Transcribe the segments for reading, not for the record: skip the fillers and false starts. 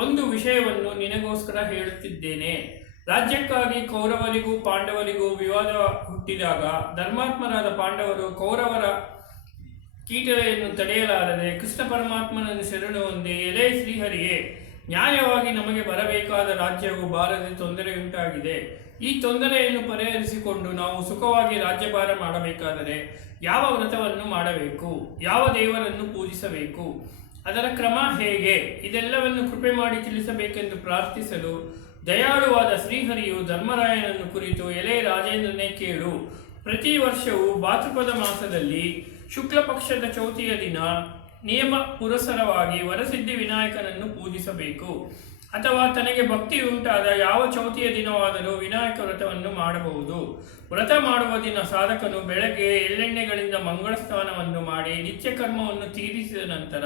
ಒಂದು ವಿಷಯವನ್ನು ನಿನಗೋಸ್ಕರ ಹೇಳುತ್ತಿದ್ದೇನೆ. ರಾಜ್ಯಕ್ಕಾಗಿ ಕೌರವರಿಗೂ ಪಾಂಡವರಿಗೂ ವಿವಾದ ಹುಟ್ಟಿದಾಗ ಧರ್ಮಾತ್ಮರಾದ ಪಾಂಡವರು ಕೌರವರ ಕೀಟಲೆಯನ್ನು ತಡೆಯಲಾರದೆ ಕೃಷ್ಣ ಪರಮಾತ್ಮನನ್ನು ಶರಣು ಹೊಂದಿ, ಎಲೆ ಶ್ರೀಹರಿಯೇ, ನ್ಯಾಯವಾಗಿ ನಮಗೆ ಬರಬೇಕಾದ ರಾಜ್ಯವು ಬಾರದೆ ತೊಂದರೆಯುಂಟಾಗಿದೆ. ಈ ತೊಂದರೆಯನ್ನು ಪರಿಹರಿಸಿಕೊಂಡು ನಾವು ಸುಖವಾಗಿ ರಾಜ್ಯಭಾರ ಮಾಡಬೇಕಾದರೆ ಯಾವ ವ್ರತವನ್ನು ಮಾಡಬೇಕು, ಯಾವ ದೇವರನ್ನು ಪೂಜಿಸಬೇಕು, ಅದರ ಕ್ರಮ ಹೇಗೆ, ಇದೆಲ್ಲವನ್ನು ಕೃಪೆ ಮಾಡಿ ತಿಳಿಸಬೇಕೆಂದು ಪ್ರಾರ್ಥಿಸಲು ದಯಾಳುವಾದ ಶ್ರೀಹರಿಯು ಧರ್ಮರಾಯನನ್ನು ಕುರಿತು, ಎಲೆ ರಾಜೇಂದ್ರನೇ ಕೇಳು, ಪ್ರತಿ ವರ್ಷವೂ ಭಾದ್ರಪದ ಮಾಸದಲ್ಲಿ ಶುಕ್ಲ ಪಕ್ಷದ ಚೌತಿಯ ದಿನ ನಿಯಮ ಪುರಸರವಾಗಿ ವರಸಿದ್ಧಿ ವಿನಾಯಕನನ್ನು ಪೂಜಿಸಬೇಕು. ಅಥವಾ ತನಗೆ ಭಕ್ತಿ ಉಂಟಾದ ಯಾವ ಚೌತಿಯ ದಿನವಾದರೂ ವಿನಾಯಕ ವ್ರತವನ್ನು ಮಾಡಬಹುದು. ವ್ರತ ಮಾಡುವ ದಿನ ಸಾಧಕನು ಬೆಳಗ್ಗೆ ಎಳ್ಳೆಣ್ಣೆಗಳಿಂದ ಮಂಗಳ ಸ್ನಾನವನ್ನು ಮಾಡಿ ನಿತ್ಯ ಕರ್ಮವನ್ನು ತೀರಿಸಿದ ನಂತರ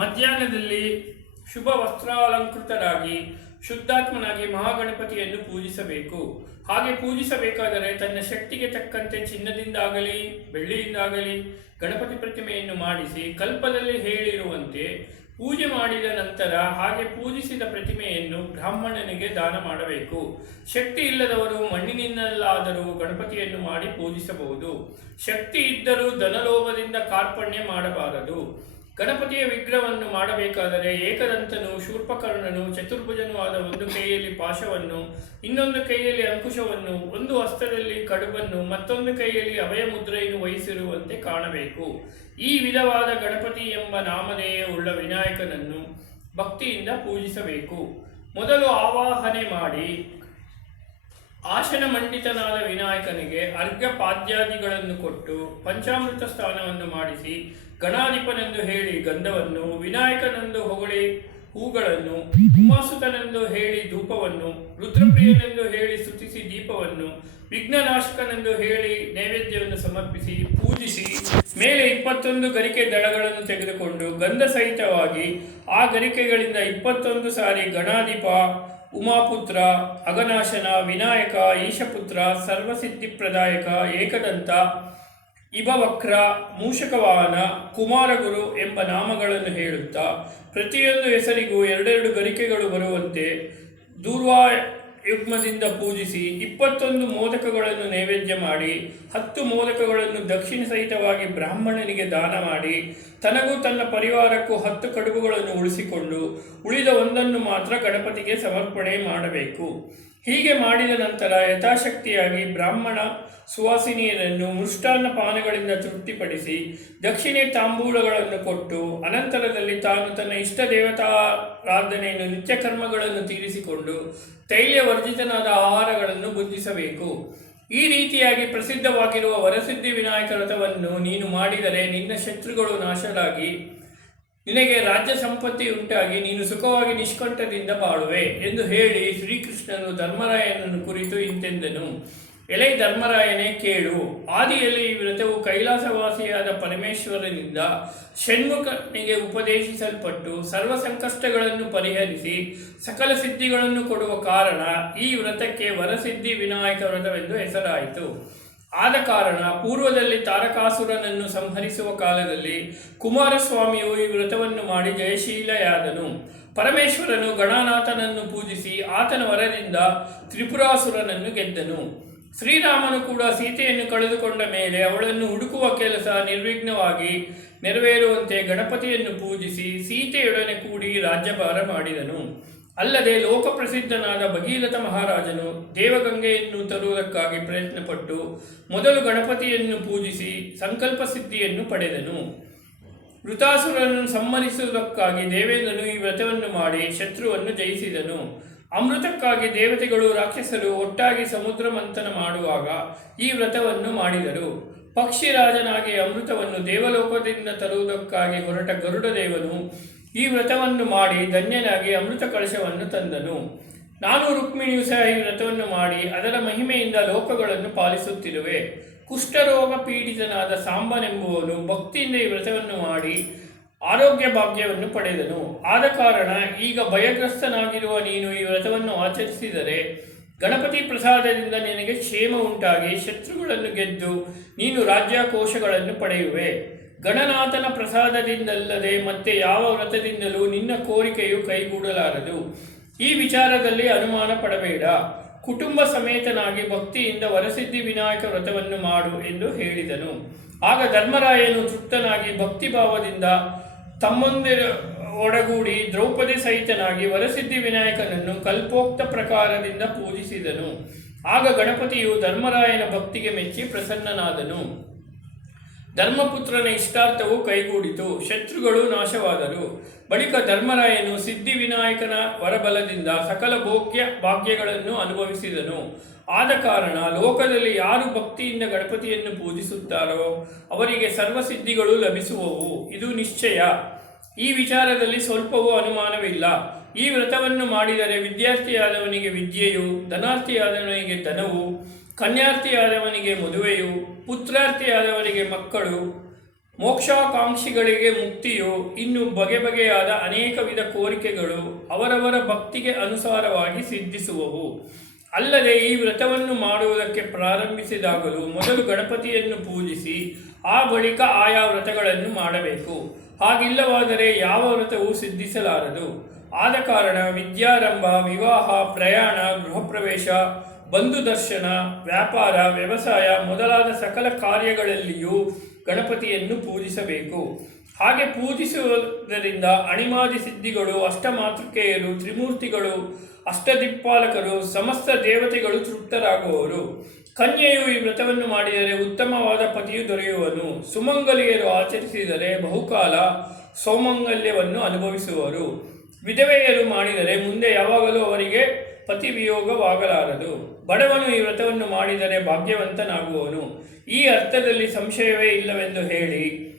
ಮಧ್ಯಾಹ್ನದಲ್ಲಿ ಶುಭ ವಸ್ತ್ರಾಲಂಕೃತರಾಗಿ ಶುದ್ಧಾತ್ಮನಾಗಿ ಮಹಾಗಣಪತಿಯನ್ನು ಪೂಜಿಸಬೇಕು. ಹಾಗೆ ಪೂಜಿಸಬೇಕಾದರೆ ತನ್ನ ಶಕ್ತಿಗೆ ತಕ್ಕಂತೆ ಚಿನ್ನದಿಂದಾಗಲಿ ಬೆಳ್ಳಿಯಿಂದಾಗಲಿ ಗಣಪತಿ ಪ್ರತಿಮೆಯನ್ನು ಮಾಡಿಸಿ ಕಲ್ಪದಲ್ಲಿ ಹೇಳಿರುವಂತೆ ಪೂಜೆ ಮಾಡಿದ ನಂತರ ಹಾಗೆ ಪೂಜಿಸಿದ ಪ್ರತಿಮೆಯನ್ನು ಬ್ರಾಹ್ಮಣನಿಗೆ ದಾನ ಮಾಡಬೇಕು. ಶಕ್ತಿ ಇಲ್ಲದವರು ಮಣ್ಣಿನಿಂದಲಾದರೂ ಗಣಪತಿಯನ್ನು ಮಾಡಿ ಪೂಜಿಸಬಹುದು. ಶಕ್ತಿ ಇದ್ದರೂ ಧನಲೋಭದಿಂದ ಕಾರ್ಪಣ್ಯ ಮಾಡಬಾರದು. ಗಣಪತಿಯ ವಿಗ್ರಹವನ್ನು ಮಾಡಬೇಕಾದರೆ ಏಕದಂತನು ಶೂರ್ಪಕರ್ಣನು ಚತುರ್ಭುಜನೂ ಆದ ಒಂದು ಕೈಯಲ್ಲಿ ಪಾಶವನ್ನು, ಇನ್ನೊಂದು ಕೈಯಲ್ಲಿ ಅಂಕುಶವನ್ನು, ಒಂದು ಹಸ್ತದಲ್ಲಿ ಕಡುಬನ್ನು, ಮತ್ತೊಂದು ಕೈಯಲ್ಲಿ ಅಭಯ ಮುದ್ರೆಯನ್ನು ವಹಿಸಿರುವಂತೆ ಕಾಣಬೇಕು. ಈ ವಿಧವಾದ ಗಣಪತಿ ಎಂಬ ನಾಮಧೇಯ ಉಳ್ಳ ವಿನಾಯಕನನ್ನು ಭಕ್ತಿಯಿಂದ ಪೂಜಿಸಬೇಕು. ಮೊದಲು ಆವಾಹನೆ ಮಾಡಿ ಆಸನ ಮಂಡಿತನಾದ ವಿನಾಯಕನಿಗೆ ಅರ್ಘ್ಯ ಪಾದ್ಯಾದಿಗಳನ್ನು ಕೊಟ್ಟು ಪಂಚಾಮೃತ ಸ್ನಾನವನ್ನು ಮಾಡಿಸಿ, ಗಣಾಧಿಪನೆಂದು ಹೇಳಿ ಗಂಧವನ್ನು, ವಿನಾಯಕನೆಂದು ಹೊಗಳಿ ಹೂಗಳನ್ನು, ಉಮಾಸುತನೆಂದು ಹೇಳಿ ಧೂಪವನ್ನು, ರುದ್ರಪ್ರಿಯನೆಂದು ಹೇಳಿ ಸ್ತುತಿಸಿ ದೀಪವನ್ನು, ವಿಘ್ನನಾಶಕನೆಂದು ಹೇಳಿ ನೈವೇದ್ಯವನ್ನು ಸಮರ್ಪಿಸಿ ಪೂಜಿಸಿ, ಮೇಲೆ 21 ಗರಿಕೆ ದಳಗಳನ್ನು ತೆಗೆದುಕೊಂಡು ಗಂಧ ಸಹಿತವಾಗಿ ಆ ಗರಿಕೆಗಳಿಂದ 21 ಸಾರಿ ಗಣಾಧಿಪ, ಉಮಾಪುತ್ರ, ಅಗನಾಶನ, ವಿನಾಯಕ, ಈಶಪುತ್ರ, ಸರ್ವಸಿದ್ಧಿಪ್ರದಾಯಕ, ಏಕದಂತ, ಇಭವಕ್ರ, ಮೂಷಕವಾಹನ, ಕುಮಾರಗುರು ಎಂಬ ನಾಮಗಳನ್ನು ಹೇಳುತ್ತಾ ಪ್ರತಿಯೊಂದು ಹೆಸರಿಗೂ 2 ಗರಿಕೆಗಳು ಬರುವಂತೆ ಯುಗ್ಮದಿಂದ ಪೂಜಿಸಿ 21 ಮೋದಕಗಳನ್ನು ನೈವೇದ್ಯ ಮಾಡಿ 10 ಮೋದಕಗಳನ್ನು ದಕ್ಷಿಣ ಸಹಿತವಾಗಿ ಬ್ರಾಹ್ಮಣನಿಗೆ ದಾನ ಮಾಡಿ ತನಗೂ ತನ್ನ ಪರಿವಾರಕ್ಕೂ 10 ಕಡುಬುಗಳನ್ನು ಉಳಿಸಿಕೊಂಡು ಉಳಿದ ಒಂದನ್ನು ಮಾತ್ರ ಗಣಪತಿಗೆ ಸಮರ್ಪಣೆ ಮಾಡಬೇಕು. ಹೀಗೆ ಮಾಡಿದ ನಂತರ ಯಥಾಶಕ್ತಿಯಾಗಿ ಬ್ರಾಹ್ಮಣ ಸುವಾಸಿನಿಯರನ್ನು ಮೃಷ್ಟಾನ್ನ ಪಾನಗಳಿಂದ ತೃಪ್ತಿಪಡಿಸಿ ದಕ್ಷಿಣೆ ತಾಂಬೂಲಗಳನ್ನು ಕೊಟ್ಟು ಅನಂತರದಲ್ಲಿ ತಾನು ತನ್ನ ಇಷ್ಟ ದೇವತಾರಾಧನೆಯನ್ನು ನಿತ್ಯ ಕರ್ಮಗಳನ್ನು ತೀರಿಸಿಕೊಂಡು ತೈಲ್ಯವರ್ಜಿತನಾದ ಆಹಾರಗಳನ್ನು ಭುಜಿಸಬೇಕು. ಈ ರೀತಿಯಾಗಿ ಪ್ರಸಿದ್ಧವಾಗಿರುವ ವರಸಿದ್ಧಿ ವಿನಾಯಕ ವ್ರತವನ್ನು ನೀನು ಮಾಡಿದರೆ ನಿನ್ನ ಶತ್ರುಗಳು ನಾಶರಾಗಿ ನಿನಗೆ ರಾಜ್ಯ ಸಂಪತ್ತಿ ಉಂಟಾಗಿ ನೀನು ಸುಖವಾಗಿ ನಿಷ್ಕಂಠದಿಂದ ಬಾಳುವೆ ಎಂದು ಹೇಳಿ ಶ್ರೀಕೃಷ್ಣನು ಧರ್ಮರಾಯನನ್ನು ಕುರಿತು ಇಂತೆಂದನು. ಎಲೆ ಧರ್ಮರಾಯನೇ ಕೇಳು, ಆದಿಯಲ್ಲಿ ಈ ವ್ರತವು ಕೈಲಾಸವಾಸಿಯಾದ ಪರಮೇಶ್ವರನಿಂದ ಷಣ್ಮುಖನಿಗೆ ಉಪದೇಶಿಸಲ್ಪಟ್ಟು ಸರ್ವ ಸಂಕಷ್ಟಗಳನ್ನು ಪರಿಹರಿಸಿ ಸಕಲ ಸಿದ್ಧಿಗಳನ್ನು ಕೊಡುವ ಕಾರಣ ಈ ವ್ರತಕ್ಕೆ ವರಸಿದ್ಧಿ ವಿನಾಯಕ ವ್ರತವೆಂದು ಹೆಸರಾಯಿತು. ಆದ ಕಾರಣ ಪೂರ್ವದಲ್ಲಿ ತಾರಕಾಸುರನನ್ನು ಸಂಹರಿಸುವ ಕಾಲದಲ್ಲಿ ಕುಮಾರಸ್ವಾಮಿಯು ಈ ವ್ರತವನ್ನು ಮಾಡಿ ಜಯಶೀಲೆಯಾದನು. ಪರಮೇಶ್ವರನು ಗಣನಾಥನನ್ನು ಪೂಜಿಸಿ ಆತನ ವರದಿಂದ ತ್ರಿಪುರಾಸುರನನ್ನು ಗೆದ್ದನು. ಶ್ರೀರಾಮನು ಕೂಡ ಸೀತೆಯನ್ನು ಕಳೆದುಕೊಂಡ ಮೇಲೆ ಅವಳನ್ನು ಹುಡುಕುವ ಕೆಲಸ ನಿರ್ವಿಘ್ನವಾಗಿ ನೆರವೇರುವಂತೆ ಗಣಪತಿಯನ್ನು ಪೂಜಿಸಿ ಸೀತೆಯೊಡನೆ ಕೂಡಿ ರಾಜ್ಯಭಾರ ಮಾಡಿದನು. ಅಲ್ಲದೆ ಲೋಕಪ್ರಸಿದ್ಧನಾದ ಭಗೀರಥ ಮಹಾರಾಜನು ದೇವಗಂಗೆಯನ್ನು ತರುವುದಕ್ಕಾಗಿ ಪ್ರಯತ್ನಪಟ್ಟು ಮೊದಲು ಗಣಪತಿಯನ್ನು ಪೂಜಿಸಿ ಸಂಕಲ್ಪ ಸಿದ್ಧಿಯನ್ನು ಪಡೆದನು. ವೃತಾಸುರನನ್ನು ಸಂಹರಿಸುವುದಕ್ಕಾಗಿ ದೇವೇಂದ್ರನು ಈ ವ್ರತವನ್ನು ಮಾಡಿ ಶತ್ರುವನ್ನು ಜಯಿಸಿದನು. ಅಮೃತಕ್ಕಾಗಿ ದೇವತೆಗಳು ರಾಕ್ಷಸರು ಒಟ್ಟಾಗಿ ಸಮುದ್ರ ಮಂಥನ ಮಾಡುವಾಗ ಈ ವ್ರತವನ್ನು ಮಾಡಿದರು. ಪಕ್ಷಿರಾಜನಾಗಿ ಅಮೃತವನ್ನು ದೇವಲೋಕದಿಂದ ತರುವುದಕ್ಕಾಗಿ ಹೊರಟ ಗರುಡ ದೇವನು ಈ ವ್ರತವನ್ನು ಮಾಡಿ ಧನ್ಯನಾಗಿ ಅಮೃತ ಕಳಶವನ್ನು ತಂದನು. ನಾನು ರುಕ್ಮಿಣಿಯು ಸಹ ಈ ವ್ರತವನ್ನು ಮಾಡಿ ಅದರ ಮಹಿಮೆಯಿಂದ ಲೋಕಗಳನ್ನು ಪಾಲಿಸುತ್ತಿರುವೆ. ಕುಷ್ಠರೋಗ ಪೀಡಿತನಾದ ಸಾಂಬನೆಂಬುವನು ಭಕ್ತಿಯಿಂದ ಈ ವ್ರತವನ್ನು ಮಾಡಿ ಆರೋಗ್ಯ ಭಾಗ್ಯವನ್ನು ಪಡೆದನು. ಆದ ಕಾರಣ ಈಗ ಭಯಗ್ರಸ್ತನಾಗಿರುವ ನೀನು ಈ ವ್ರತವನ್ನು ಆಚರಿಸಿದರೆ ಗಣಪತಿ ಪ್ರಸಾದದಿಂದ ನಿನಗೆ ಕ್ಷೇಮ ಉಂಟಾಗಿ ಶತ್ರುಗಳನ್ನು ಗೆದ್ದು ನೀನು ರಾಜ್ಯಕೋಶಗಳನ್ನು ಪಡೆಯುವೆ. ಗಣನಾಥನ ಪ್ರಸಾದದಿಂದಲ್ಲದೆ ಮತ್ತೆ ಯಾವ ವ್ರತದಿಂದಲೂ ನಿನ್ನ ಕೋರಿಕೆಯು ಕೈಗೂಡಲಾರದು. ಈ ವಿಚಾರದಲ್ಲಿ ಅನುಮಾನ ಪಡಬೇಡ. ಕುಟುಂಬ ಸಮೇತನಾಗಿ ಭಕ್ತಿಯಿಂದ ವರಸಿದ್ಧಿ ವಿನಾಯಕ ವ್ರತವನ್ನು ಮಾಡು ಎಂದು ಹೇಳಿದನು. ಆಗ ಧರ್ಮರಾಯನು ತೃಪ್ತನಾಗಿ ಭಕ್ತಿಭಾವದಿಂದ ಒಡಗೂಡಿ ದ್ರೌಪದಿ ಸಹಿತನಾಗಿ ವರಸಿದ್ಧಿ ವಿನಾಯಕನನ್ನು ಕಲ್ಪೋಕ್ತ ಪ್ರಕಾರದಿಂದ ಪೂಜಿಸಿದನು. ಆಗ ಗಣಪತಿಯು ಧರ್ಮರಾಯನ ಭಕ್ತಿಗೆ ಮೆಚ್ಚಿ ಪ್ರಸನ್ನನಾದನು. ಧರ್ಮಪುತ್ರನ ಇಷ್ಟಾರ್ಥವು ಕೈಗೂಡಿತು, ಶತ್ರುಗಳು ನಾಶವಾದರು. ಬಳಿಕ ಧರ್ಮರಾಯನು ಸಿದ್ಧಿವಿನಾಯಕನ ವರಬಲದಿಂದ ಸಕಲ ಭಾಗ್ಯಗಳನ್ನು ಅನುಭವಿಸಿದನು. ಆದ ಕಾರಣ ಲೋಕದಲ್ಲಿ ಯಾರು ಭಕ್ತಿಯಿಂದ ಗಣಪತಿಯನ್ನು ಪೂಜಿಸುತ್ತಾರೋ ಅವರಿಗೆ ಸರ್ವಸಿದ್ಧಿಗಳು ಲಭಿಸುವವು, ಇದು ನಿಶ್ಚಯ. ಈ ವಿಚಾರದಲ್ಲಿ ಸ್ವಲ್ಪವೂ ಅನುಮಾನವಿಲ್ಲ. ಈ ವ್ರತವನ್ನು ಮಾಡಿದರೆ ವಿದ್ಯಾರ್ಥಿಯಾದವನಿಗೆ ವಿದ್ಯೆಯು, ಧನಾರ್ಥಿಯಾದವನಿಗೆ ಧನವು, ಕನ್ಯಾರ್ಥಿಯಾದವನಿಗೆ ಮದುವೆಯು, ಪುತ್ರಾರ್ಥಿಯಾದವನಿಗೆ ಮಕ್ಕಳು, ಮೋಕ್ಷಾಕಾಂಕ್ಷಿಗಳಿಗೆ ಮುಕ್ತಿಯು, ಇನ್ನು ಬಗೆಬಗೆಯಾದ ಅನೇಕ ವಿಧ ಕೋರಿಕೆಗಳು ಅವರವರ ಭಕ್ತಿಗೆ ಅನುಸಾರವಾಗಿ ಸಿದ್ಧಿಸುವವು. ಅಲ್ಲದೆ ಈ ವ್ರತವನ್ನು ಮಾಡುವುದಕ್ಕೆ ಪ್ರಾರಂಭಿಸಿದಾಗಲೂ ಮೊದಲು ಗಣಪತಿಯನ್ನು ಪೂಜಿಸಿ ಆ ಬಳಿಕ ಆಯಾ ವ್ರತಗಳನ್ನು ಮಾಡಬೇಕು. ಹಾಗಿಲ್ಲವಾದರೆ ಯಾವ ವ್ರತವೂ ಸಿದ್ಧಿಸಲಾರದು. ಆದ ಕಾರಣ ವಿದ್ಯಾರಂಭ, ವಿವಾಹ, ಪ್ರಯಾಣ, ಗೃಹ ಪ್ರವೇಶ, ಬಂಧು ದರ್ಶನ, ವ್ಯಾಪಾರ, ವ್ಯವಸಾಯ ಮೊದಲಾದ ಸಕಲ ಕಾರ್ಯಗಳಲ್ಲಿಯೂ ಗಣಪತಿಯನ್ನು ಪೂಜಿಸಬೇಕು. ಹಾಗೆ ಪೂಜಿಸುವುದರಿಂದ ಅಣಿಮಾದಿ ಸಿದ್ಧಿಗಳು, ಅಷ್ಟಮಾತೃಕೆಯರು, ತ್ರಿಮೂರ್ತಿಗಳು, ಅಷ್ಟದಿಕ್ಪಾಲಕರು, ಸಮಸ್ತ ದೇವತೆಗಳು ತೃಪ್ತರಾಗುವರು. ಕನ್ಯೆಯು ಈ ವ್ರತವನ್ನು ಮಾಡಿದರೆ ಉತ್ತಮವಾದ ಪತಿಯು ದೊರೆಯುವನು. ಸುಮಂಗಲಿಯರು ಆಚರಿಸಿದರೆ ಬಹುಕಾಲ ಸೌಮಂಗಲ್ಯವನ್ನು ಅನುಭವಿಸುವರು. ವಿಧವೆಯರು ಮಾಡಿದರೆ ಮುಂದೆ ಯಾವಾಗಲೂ ಅವರಿಗೆ ಪತಿ ವಿಯೋಗವಾಗಲಾರದು. ಬಡವನು ಈ ವ್ರತವನ್ನು ಮಾಡಿದರೆ ಭಾಗ್ಯವಂತನಾಗುವನು. ಈ ಅರ್ಥದಲ್ಲಿ ಸಂಶಯವೇ ಇಲ್ಲವೆಂದು ಹೇಳಿ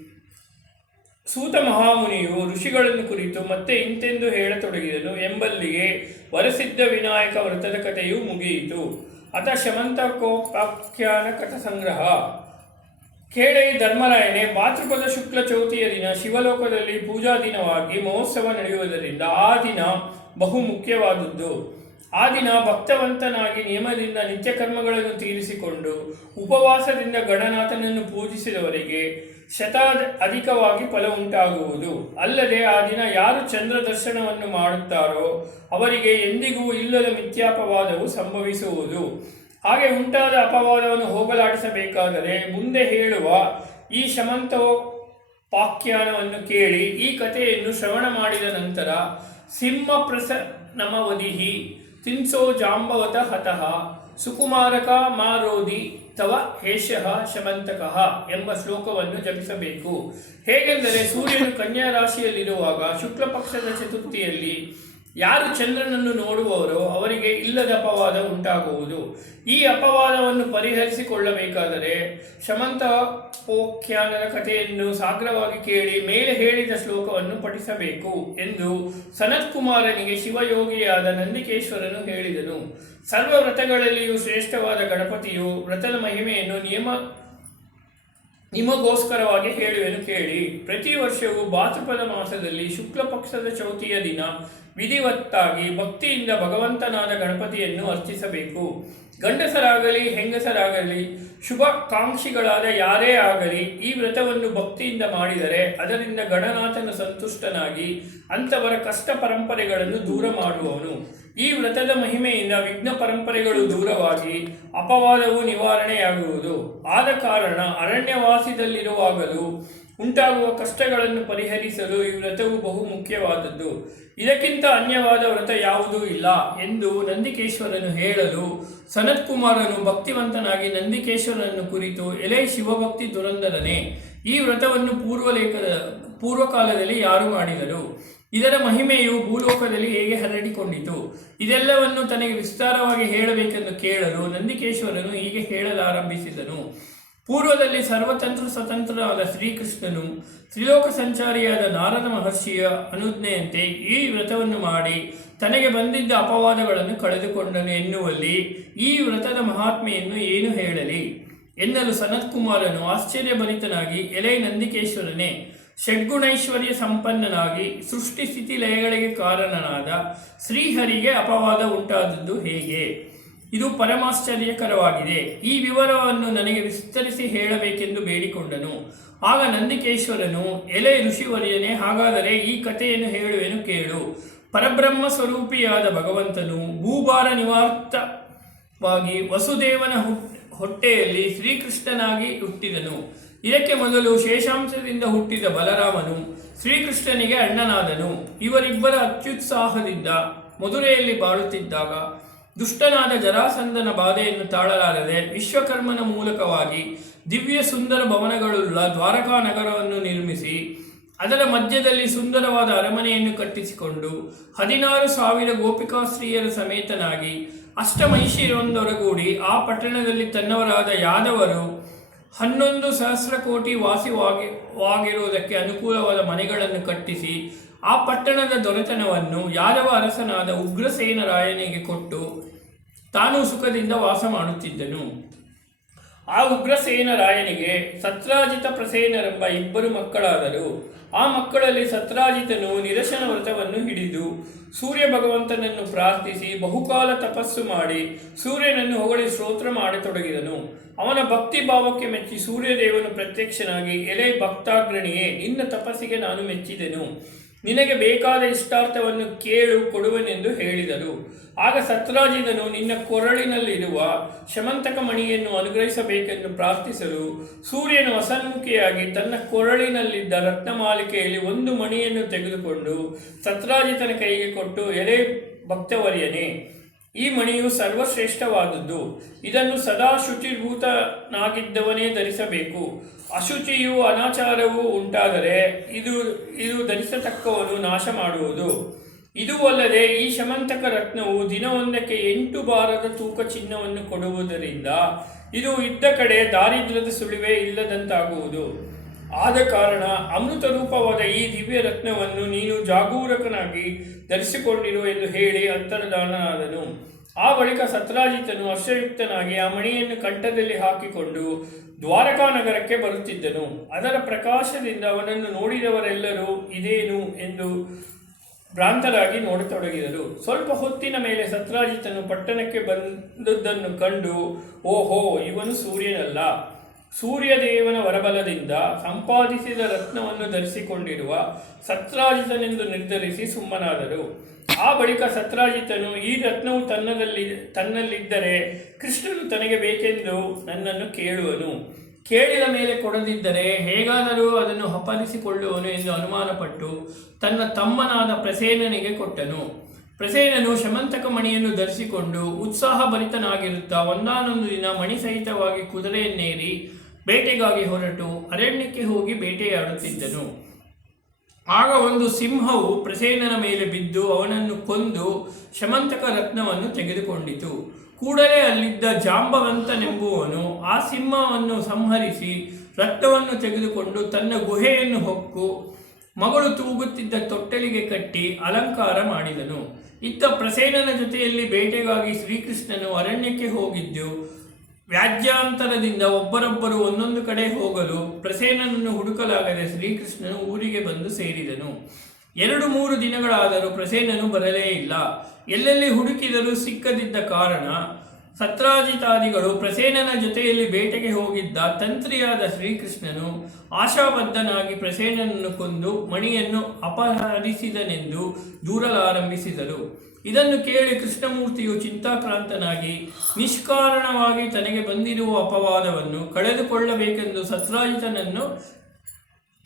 ಸೂತ ಮಹಾಮುನಿಯು ಋಷಿಗಳನ್ನು ಕುರಿತು ಮತ್ತೆ ಇಂತೆಂದು ಹೇಳತೊಡಗಿದನು ಎಂಬಲ್ಲಿಗೆ ವರಸಿದ್ಧ ವಿನಾಯಕ ವ್ರತದ ಕಥೆಯು ಮುಗಿಯಿತು. ಅಥ ಶಮಂತಕೋಪಾಖ್ಯಾನ ಕಥ ಸಂಗ್ರಹ. ಕೇಳೈ ಧರ್ಮರಾಯನೇ, ಭಾದ್ರಪದ ಶುಕ್ಲ ಚೌತಿಯ ದಿನ ಶಿವಲೋಕದಲ್ಲಿ ಪೂಜಾ ದಿನವಾಗಿ ಮಹೋತ್ಸವ ನಡೆಯುವುದರಿಂದ ಆ ದಿನ ಬಹು ಮುಖ್ಯವಾದದ್ದು. ಆ ದಿನ ಭಕ್ತವಂತನಾಗಿ ನಿಯಮದಿಂದ ನಿತ್ಯ ಕರ್ಮಗಳನ್ನು ತೀರಿಸಿಕೊಂಡು ಉಪವಾಸದಿಂದ ಗಣನಾಥನನ್ನು ಪೂಜಿಸಿದವರಿಗೆ ಅಧಿಕವಾಗಿ ಫಲ ಉಂಟಾಗುವುದು. ಅಲ್ಲದೆ ಆ ದಿನ ಯಾರು ಚಂದ್ರ ದರ್ಶನವನ್ನು ಮಾಡುತ್ತಾರೋ ಅವರಿಗೆ ಎಂದಿಗೂ ಇಲ್ಲದ ಮಿಥ್ಯಾಪವಾದವು ಸಂಭವಿಸುವುದು. ಹಾಗೆ ಉಂಟಾದ ಅಪವಾದವನ್ನು ಹೋಗಲಾಡಿಸಬೇಕಾದರೆ ಮುಂದೆ ಹೇಳುವ ಈ ಶಮಂತೋಪಾಖ್ಯಾನವನ್ನು ಕೇಳಿ ಈ ಕಥೆಯನ್ನು ಶ್ರವಣ ಮಾಡಿದ ನಂತರ ಸಿಂಹಪ್ರಸನಮವಧಿಹಿ ತಿನ್ಸೋ ಜಾಂಬವತ ಹತಃ ಸುಕುಮಾರಕ ಮಾರೋಧಿ ತವ ಹೇಷಃ ಶಮಂತಕಃ ಎಂಬ ಶ್ಲೋಕವನ್ನು ಜಪಿಸಬೇಕು. ಹೇಗೆಂದರೆ ಸೂರ್ಯನು ಕನ್ಯಾ ರಾಶಿಯಲ್ಲಿರುವಾಗ ಶುಕ್ಲ ಪಕ್ಷದ ಚತುರ್ಥಿಯಲ್ಲಿ ಯಾರು ಚಂದ್ರನನ್ನು ನೋಡುವವರೋ ಅವರಿಗೆ ಇಲ್ಲದ ಅಪವಾದ ಉಂಟಾಗುವುದು. ಈ ಅಪವಾದವನ್ನು ಪರಿಹರಿಸಿಕೊಳ್ಳಬೇಕಾದರೆ ಶಮಂತೋಪಾಖ್ಯಾನದ ಕಥೆಯನ್ನು ಸಾಗ್ರವಾಗಿ ಕೇಳಿ ಮೇಲೆ ಹೇಳಿದ ಶ್ಲೋಕವನ್ನು ಪಠಿಸಬೇಕು ಎಂದು ಸನತ್ಕುಮಾರನಿಗೆ ಶಿವಯೋಗಿಯಾದ ನಂದಿಕೇಶ್ವರನು ಹೇಳಿದನು. ಸರ್ವ ವ್ರತಗಳಲ್ಲಿಯೂ ಶ್ರೇಷ್ಠವಾದ ಗಣಪತಿಯು ವ್ರತದ ಮಹಿಮೆಯನ್ನು ನಿಮಗೋಸ್ಕರವಾಗಿ ಹೇಳುವೆನು ಕೇಳಿ. ಪ್ರತಿ ವರ್ಷವೂ ಭಾದ್ರಪದ ಮಾಸದಲ್ಲಿ ಶುಕ್ಲ ಪಕ್ಷದ ಚೌತಿಯ ದಿನ ವಿಧಿವತ್ತಾಗಿ ಭಕ್ತಿಯಿಂದ ಭಗವಂತನಾದ ಗಣಪತಿಯನ್ನು ಅರ್ಚಿಸಬೇಕು. ಗಂಡಸರಾಗಲಿ ಹೆಂಗಸರಾಗಲಿ ಶುಭಕಾಂಕ್ಷಿಗಳಾದ ಯಾರೇ ಆಗಲಿ ಈ ವ್ರತವನ್ನು ಭಕ್ತಿಯಿಂದ ಮಾಡಿದರೆ ಅದರಿಂದ ಗಣನಾಥನು ಸಂತುಷ್ಟನಾಗಿ ಅಂಥವರ ಕಷ್ಟ ಪರಂಪರೆಗಳನ್ನು ದೂರ ಮಾಡುವವನು. ಈ ವ್ರತದ ಮಹಿಮೆಯಿಂದ ವಿಘ್ನ ಪರಂಪರೆಗಳು ದೂರವಾಗಿ ಅಪವಾದವು ನಿವಾರಣೆಯಾಗುವುದು. ಆದ ಕಾರಣ ಅರಣ್ಯವಾಸದಲ್ಲಿರುವಾಗಲೂ ಉಂಟಾಗುವ ಕಷ್ಟಗಳನ್ನು ಪರಿಹರಿಸಲು ಈ ವ್ರತವು ಬಹು ಮುಖ್ಯವಾದದ್ದು. ಇದಕ್ಕಿಂತ ಅನ್ಯವಾದ ವ್ರತ ಯಾವುದೂ ಇಲ್ಲ ಎಂದು ನಂದಿಕೇಶ್ವರನು ಹೇಳಲು ಸನತ್ಕುಮಾರನು ಭಕ್ತಿವಂತನಾಗಿ ನಂದಿಕೇಶ್ವರನನ್ನು ಕುರಿತು, ಎಲೆ ಶಿವಭಕ್ತಿ ದುರಂದರನೇ, ಈ ವ್ರತವನ್ನು ಪೂರ್ವಕಾಲದಲ್ಲಿ ಯಾರು ಮಾಡಿದರು? ಇದರ ಮಹಿಮೆಯು ಭೂಲೋಕದಲ್ಲಿ ಹೇಗೆ ಹರಡಿಕೊಂಡಿತು? ಇದೆಲ್ಲವನ್ನು ತನಗೆ ವಿಸ್ತಾರವಾಗಿ ಹೇಳಬೇಕೆಂದು ಕೇಳಲು ನಂದಿಕೇಶ್ವರನು ಹೀಗೆ ಹೇಳಲಾರಂಭಿಸಿದನು. ಪೂರ್ವದಲ್ಲಿ ಸರ್ವತಂತ್ರ ಸ್ವತಂತ್ರನಾದ ಶ್ರೀಕೃಷ್ಣನು ತ್ರಿಲೋಕ ಸಂಚಾರಿಯಾದ ನಾರದ ಮಹರ್ಷಿಯ ಅನುಜ್ಞೆಯಂತೆ ಈ ವ್ರತವನ್ನು ಮಾಡಿ ತನಗೆ ಬಂದಿದ್ದ ಅಪವಾದಗಳನ್ನು ಕಳೆದುಕೊಂಡನು ಎನ್ನುವಲ್ಲಿ ಈ ವ್ರತದ ಮಹಾತ್ಮೆಯನ್ನು ಏನು ಹೇಳಲಿ ಎನ್ನಲು ಸನತ್ಕುಮಾರನು ಆಶ್ಚರ್ಯಭರಿತನಾಗಿ, ಎಲೆ ನಂದಿಕೇಶ್ವರನೇ, ಷಡ್ಗುಣೈಶ್ವರ್ಯ ಸಂಪನ್ನನಾಗಿ ಸೃಷ್ಟಿ ಸ್ಥಿತಿ ಲಯಗಳಿಗೆ ಕಾರಣನಾದ ಶ್ರೀಹರಿಗೆ ಅಪವಾದ ಉಂಟಾದದ್ದು ಹೇಗೆ? ಇದು ಪರಮಾಶ್ಚರ್ಯಕರವಾಗಿದೆ. ಈ ವಿವರವನ್ನು ನನಗೆ ವಿಸ್ತರಿಸಿ ಹೇಳಬೇಕೆಂದು ಬೇಡಿಕೊಂಡನು. ಆಗ ನಂದಿಕೇಶ್ವರನು, ಎಲೆ ಋಷಿವರ್ಯನೇ, ಹಾಗಾದರೆ ಈ ಕಥೆಯನ್ನು ಹೇಳುವೆನು ಕೇಳು. ಪರಬ್ರಹ್ಮ ಸ್ವರೂಪಿಯಾದ ಭಗವಂತನು ಭೂಭಾರ ನಿವಾರ್ತವಾಗಿ ವಸುದೇವನ ಹೊಟ್ಟೆಯಲ್ಲಿ ಶ್ರೀಕೃಷ್ಣನಾಗಿ ಹುಟ್ಟಿದನು. ಇದಕ್ಕೆ ಮೊದಲು ಶೇಷಾಂಶದಿಂದ ಹುಟ್ಟಿದ ಬಲರಾಮನು ಶ್ರೀಕೃಷ್ಣನಿಗೆ ಅಣ್ಣನಾದನು. ಇವರಿಬ್ಬರ ಅತ್ಯುತ್ಸಾಹದಿಂದ ಮಧುರೆಯಲ್ಲಿ ಬಾಳುತ್ತಿದ್ದಾಗ ದುಷ್ಟನಾದ ಜರಾಸಂಧನ ಬಾಧೆಯನ್ನು ತಾಳಲಾರದೆ ವಿಶ್ವಕರ್ಮನ ಮೂಲಕವಾಗಿ ದಿವ್ಯ ಸುಂದರ ಭವನಗಳುಳ್ಳ ದ್ವಾರಕಾ ನಗರವನ್ನು ನಿರ್ಮಿಸಿ ಅದರ ಮಧ್ಯದಲ್ಲಿ ಸುಂದರವಾದ ಅರಮನೆಯನ್ನು ಕಟ್ಟಿಸಿಕೊಂಡು 16,000 ಗೋಪಿಕಾಸ್ತ್ರೀಯರ ಸಮೇತನಾಗಿ ಅಷ್ಟಮಹಿಷಿಯರೊಂದೊಡಗೂಡಿ ಆ ಪಟ್ಟಣದಲ್ಲಿ ತನ್ನವರಾದ ಯಾದವರು 11,000 ಕೋಟಿ ವಾಸಿವಾಗಿರುವುದಕ್ಕೆ ಅನುಕೂಲವಾದ ಮನೆಗಳನ್ನು ಕಟ್ಟಿಸಿ ಆ ಪಟ್ಟಣದ ದೊರೆತನವನ್ನು ಯಾದವ ಅರಸನಾದ ಉಗ್ರಸೇನ ರಾಯನಿಗೆ ಕೊಟ್ಟು ತಾನು ಸುಖದಿಂದ ವಾಸ ಮಾಡುತ್ತಿದ್ದನು. ಆ ಉಗ್ರಸೇನ ರಾಯನಿಗೆ ಸತ್ರಾಜಿತ ಪ್ರಸೇನರೆಂಬ 2 ಮಕ್ಕಳಾದರು. ಆ ಮಕ್ಕಳಲ್ಲಿ ಸತ್ರಾಜಿತನು ನಿರಶನ ವ್ರತವನ್ನು ಹಿಡಿದು ಸೂರ್ಯ ಭಗವಂತನನ್ನು ಪ್ರಾರ್ಥಿಸಿ ಬಹುಕಾಲ ತಪಸ್ಸು ಮಾಡಿ ಸೂರ್ಯನನ್ನು ಹೊಗಳಿ ಸ್ತೋತ್ರ ಮಾಡತೊಡಗಿದನು. ಅವನ ಭಕ್ತಿ ಭಾವಕ್ಕೆ ಮೆಚ್ಚಿ ಸೂರ್ಯದೇವನು ಪ್ರತ್ಯಕ್ಷನಾಗಿ, ಎಲೆ ಭಕ್ತಾಗ್ರಣಿಯೇ, ನಿನ್ನ ತಪಸ್ಸಿಗೆ ನಾನು ಮೆಚ್ಚಿದೆನು. ನಿನಗೆ ಬೇಕಾದ ಇಷ್ಟಾರ್ಥವನ್ನು ಕೇಳು, ಕೊಡುವೆನೆಂದು ಹೇಳಿದರು. ಆಗ ಸತ್ರಾಜಿತನು ನಿನ್ನ ಕೊರಳಿನಲ್ಲಿರುವ ಶಮಂತಕ ಮಣಿಯನ್ನು ಅನುಗ್ರಹಿಸಬೇಕೆಂದು ಪ್ರಾರ್ಥಿಸಲು ಸೂರ್ಯನು ಅಸನ್ಮುಖಿಯಾಗಿ ತನ್ನ ಕೊರಳಿನಲ್ಲಿದ್ದ ರತ್ನಮಾಲಿಕೆಯಲ್ಲಿ 1 ಮಣಿಯನ್ನು ತೆಗೆದುಕೊಂಡು ಸತ್ರಾಜಿತನ ಕೈಗೆ ಕೊಟ್ಟು, ಎಲೆ ಭಕ್ತವರ್ಯನೇ, ಈ ಮಣಿಯು ಸರ್ವಶ್ರೇಷ್ಠವಾದದ್ದು. ಇದನ್ನು ಸದಾ ಶುಚಿಭೂತನಾಗಿದ್ದವನೇ ಧರಿಸಬೇಕು. ಅಶುಚಿಯೂ ಅನಾಚಾರವೂ ಉಂಟಾದರೆ ಇದು ಧರಿಸತಕ್ಕವನು ನಾಶ ಮಾಡುವುದು. ಇದೂ ಅಲ್ಲದೆ ಈ ಶಮಂತಕ ರತ್ನವು ದಿನವೊಂದಕ್ಕೆ 8 ಬಾರದ ತೂಕ ಚಿನ್ನವನ್ನು ಕೊಡುವುದರಿಂದ ಇದು ಇದ್ದ ಕಡೆ ದಾರಿದ್ರ್ಯದ ಸುಳಿವೇ ಇಲ್ಲದಂತಾಗುವುದು. ಆದ ಕಾರಣ ಅಮೃತ ರೂಪವಾದ ಈ ದಿವ್ಯ ರತ್ನವನ್ನು ನೀನು ಜಾಗರೂಕನಾಗಿ ಧರಿಸಿಕೊಂಡಿರು ಎಂದು ಹೇಳಿ ಅಂತರ್ಧಾನನಾದನು. ಆ ಬಳಿಕ ಸತ್ರಾಜಿತನು ಹರ್ಷಯುಕ್ತನಾಗಿ ಆ ಮಣಿಯನ್ನು ಕಂಠದಲ್ಲಿ ಹಾಕಿಕೊಂಡು ದ್ವಾರಕಾ ನಗರಕ್ಕೆ ಬರುತ್ತಿದ್ದನು. ಅದರ ಪ್ರಕಾಶದಿಂದ ಅವನನ್ನು ನೋಡಿದವರೆಲ್ಲರೂ ಇದೇನು ಎಂದು ಭ್ರಾಂತರಾಗಿ ನೋಡತೊಡಗಿದರು. ಸ್ವಲ್ಪ ಹೊತ್ತಿನ ಮೇಲೆ ಸತ್ರಾಜಿತನು ಪಟ್ಟಣಕ್ಕೆ ಬಂದದ್ದನ್ನು ಕಂಡು, ಓಹೋ, ಇವನು ಸೂರ್ಯನಲ್ಲ, ಸೂರ್ಯದೇವನ ವರಬಲದಿಂದ ಸಂಪಾದಿಸಿದ ರತ್ನವನ್ನು ಧರಿಸಿಕೊಂಡಿರುವ ಸತ್ರಾಜಿತನೆಂದು ನಿರ್ಧರಿಸಿ ಸುಮ್ಮನಾದರು. ಆ ಬಳಿಕ ಸತ್ರಾಜಿತನು, ಈ ರತ್ನವು ತನ್ನಲ್ಲಿದ್ದರೆ ಕೃಷ್ಣನು ತನಗೆ ಬೇಕೆಂದು ನನ್ನನ್ನು ಕೇಳುವನು. ಕೇಳಿದ ಮೇಲೆ ಕೊಡದಿದ್ದರೆ ಹೇಗಾದರೂ ಅದನ್ನು ಅಪಹರಿಸಿಕೊಳ್ಳುವನು ಎಂದು ಅನುಮಾನಪಟ್ಟು ತನ್ನ ತಮ್ಮನಾದ ಪ್ರಸೇನನಿಗೆ ಕೊಟ್ಟನು. ಪ್ರಸೇನನು ಶಮಂತಕ ಮಣಿಯನ್ನು ಧರಿಸಿಕೊಂಡು ಉತ್ಸಾಹಭರಿತನಾಗಿರುತ್ತಾ ಒಂದಾನೊಂದು ದಿನ ಮಣಿ ಸಹಿತವಾಗಿ ಕುದುರೆಯನ್ನೇರಿ ಬೇಟೆಗಾಗಿ ಹೊರಟು ಅರಣ್ಯಕ್ಕೆ ಹೋಗಿ ಬೇಟೆಯಾಡುತ್ತಿದ್ದನು. ಆಗ ಒಂದು ಸಿಂಹವು ಪ್ರಸೇನನ ಮೇಲೆ ಬಿದ್ದು ಅವನನ್ನು ಕೊಂದು ಶಮಂತಕ ರತ್ನವನ್ನು ತೆಗೆದುಕೊಂಡಿತು. ಕೂಡಲೇ ಅಲ್ಲಿದ್ದ ಜಾಂಬವಂತನೆಂಬುವನು ಆ ಸಿಂಹವನ್ನು ಸಂಹರಿಸಿ ರತ್ನವನ್ನು ತೆಗೆದುಕೊಂಡು ತನ್ನ ಗುಹೆಯನ್ನು ಹೊಕ್ಕು ಮಗಳು ತೂಗುತ್ತಿದ್ದ ತೊಟ್ಟಲಿಗೆ ಕಟ್ಟಿ ಅಲಂಕಾರ ಮಾಡಿದನು. ಇತ್ತ ಪ್ರಸೇನನ ಜೊತೆಯಲ್ಲಿ ಬೇಟೆಗಾಗಿ ಶ್ರೀಕೃಷ್ಣನು ಅರಣ್ಯಕ್ಕೆ ಹೋಗಿದ್ದು ವ್ಯಾಜ್ಯಾಂತರದಿಂದ ಒಬ್ಬರೊಬ್ಬರು ಒಂದೊಂದು ಕಡೆ ಹೋಗಲು ಪ್ರಸೇನನನ್ನು ಹುಡುಕಲಾಗದೆ ಶ್ರೀಕೃಷ್ಣನು ಊರಿಗೆ ಬಂದು ಸೇರಿದನು. 2-3 ದಿನಗಳಾದರೂ ಪ್ರಸೇನನು ಬರಲೇ ಇಲ್ಲ. ಎಲ್ಲೆಲ್ಲಿ ಹುಡುಕಿದರೂ ಸಿಕ್ಕದಿದ್ದ ಕಾರಣ ಸತ್ರಾಜಿತಾದಿಗಳು ಪ್ರಸೇನನ ಜೊತೆಯಲ್ಲಿ ಬೇಟೆಗೆ ಹೋಗಿದ್ದ ತಂತ್ರಿಯಾದ ಶ್ರೀಕೃಷ್ಣನು ಆಶಾಬದ್ಧನಾಗಿ ಪ್ರಸೇನನನ್ನು ಕೊಂದು ಮಣಿಯನ್ನು ಅಪಹರಿಸಿದನೆಂದು ದೂರಲಾರಂಭಿಸಿದರು. ಇದನ್ನು ಕೇಳಿ ಕೃಷ್ಣಮೂರ್ತಿಯು ಚಿಂತಾಕ್ರಾಂತನಾಗಿ ನಿಷ್ಕಾರಣವಾಗಿ ತನಗೆ ಬಂದಿರುವ ಅಪವಾದವನ್ನು ಕಳೆದುಕೊಳ್ಳಬೇಕೆಂದು ಸತ್ರಾಜಿತನನ್ನು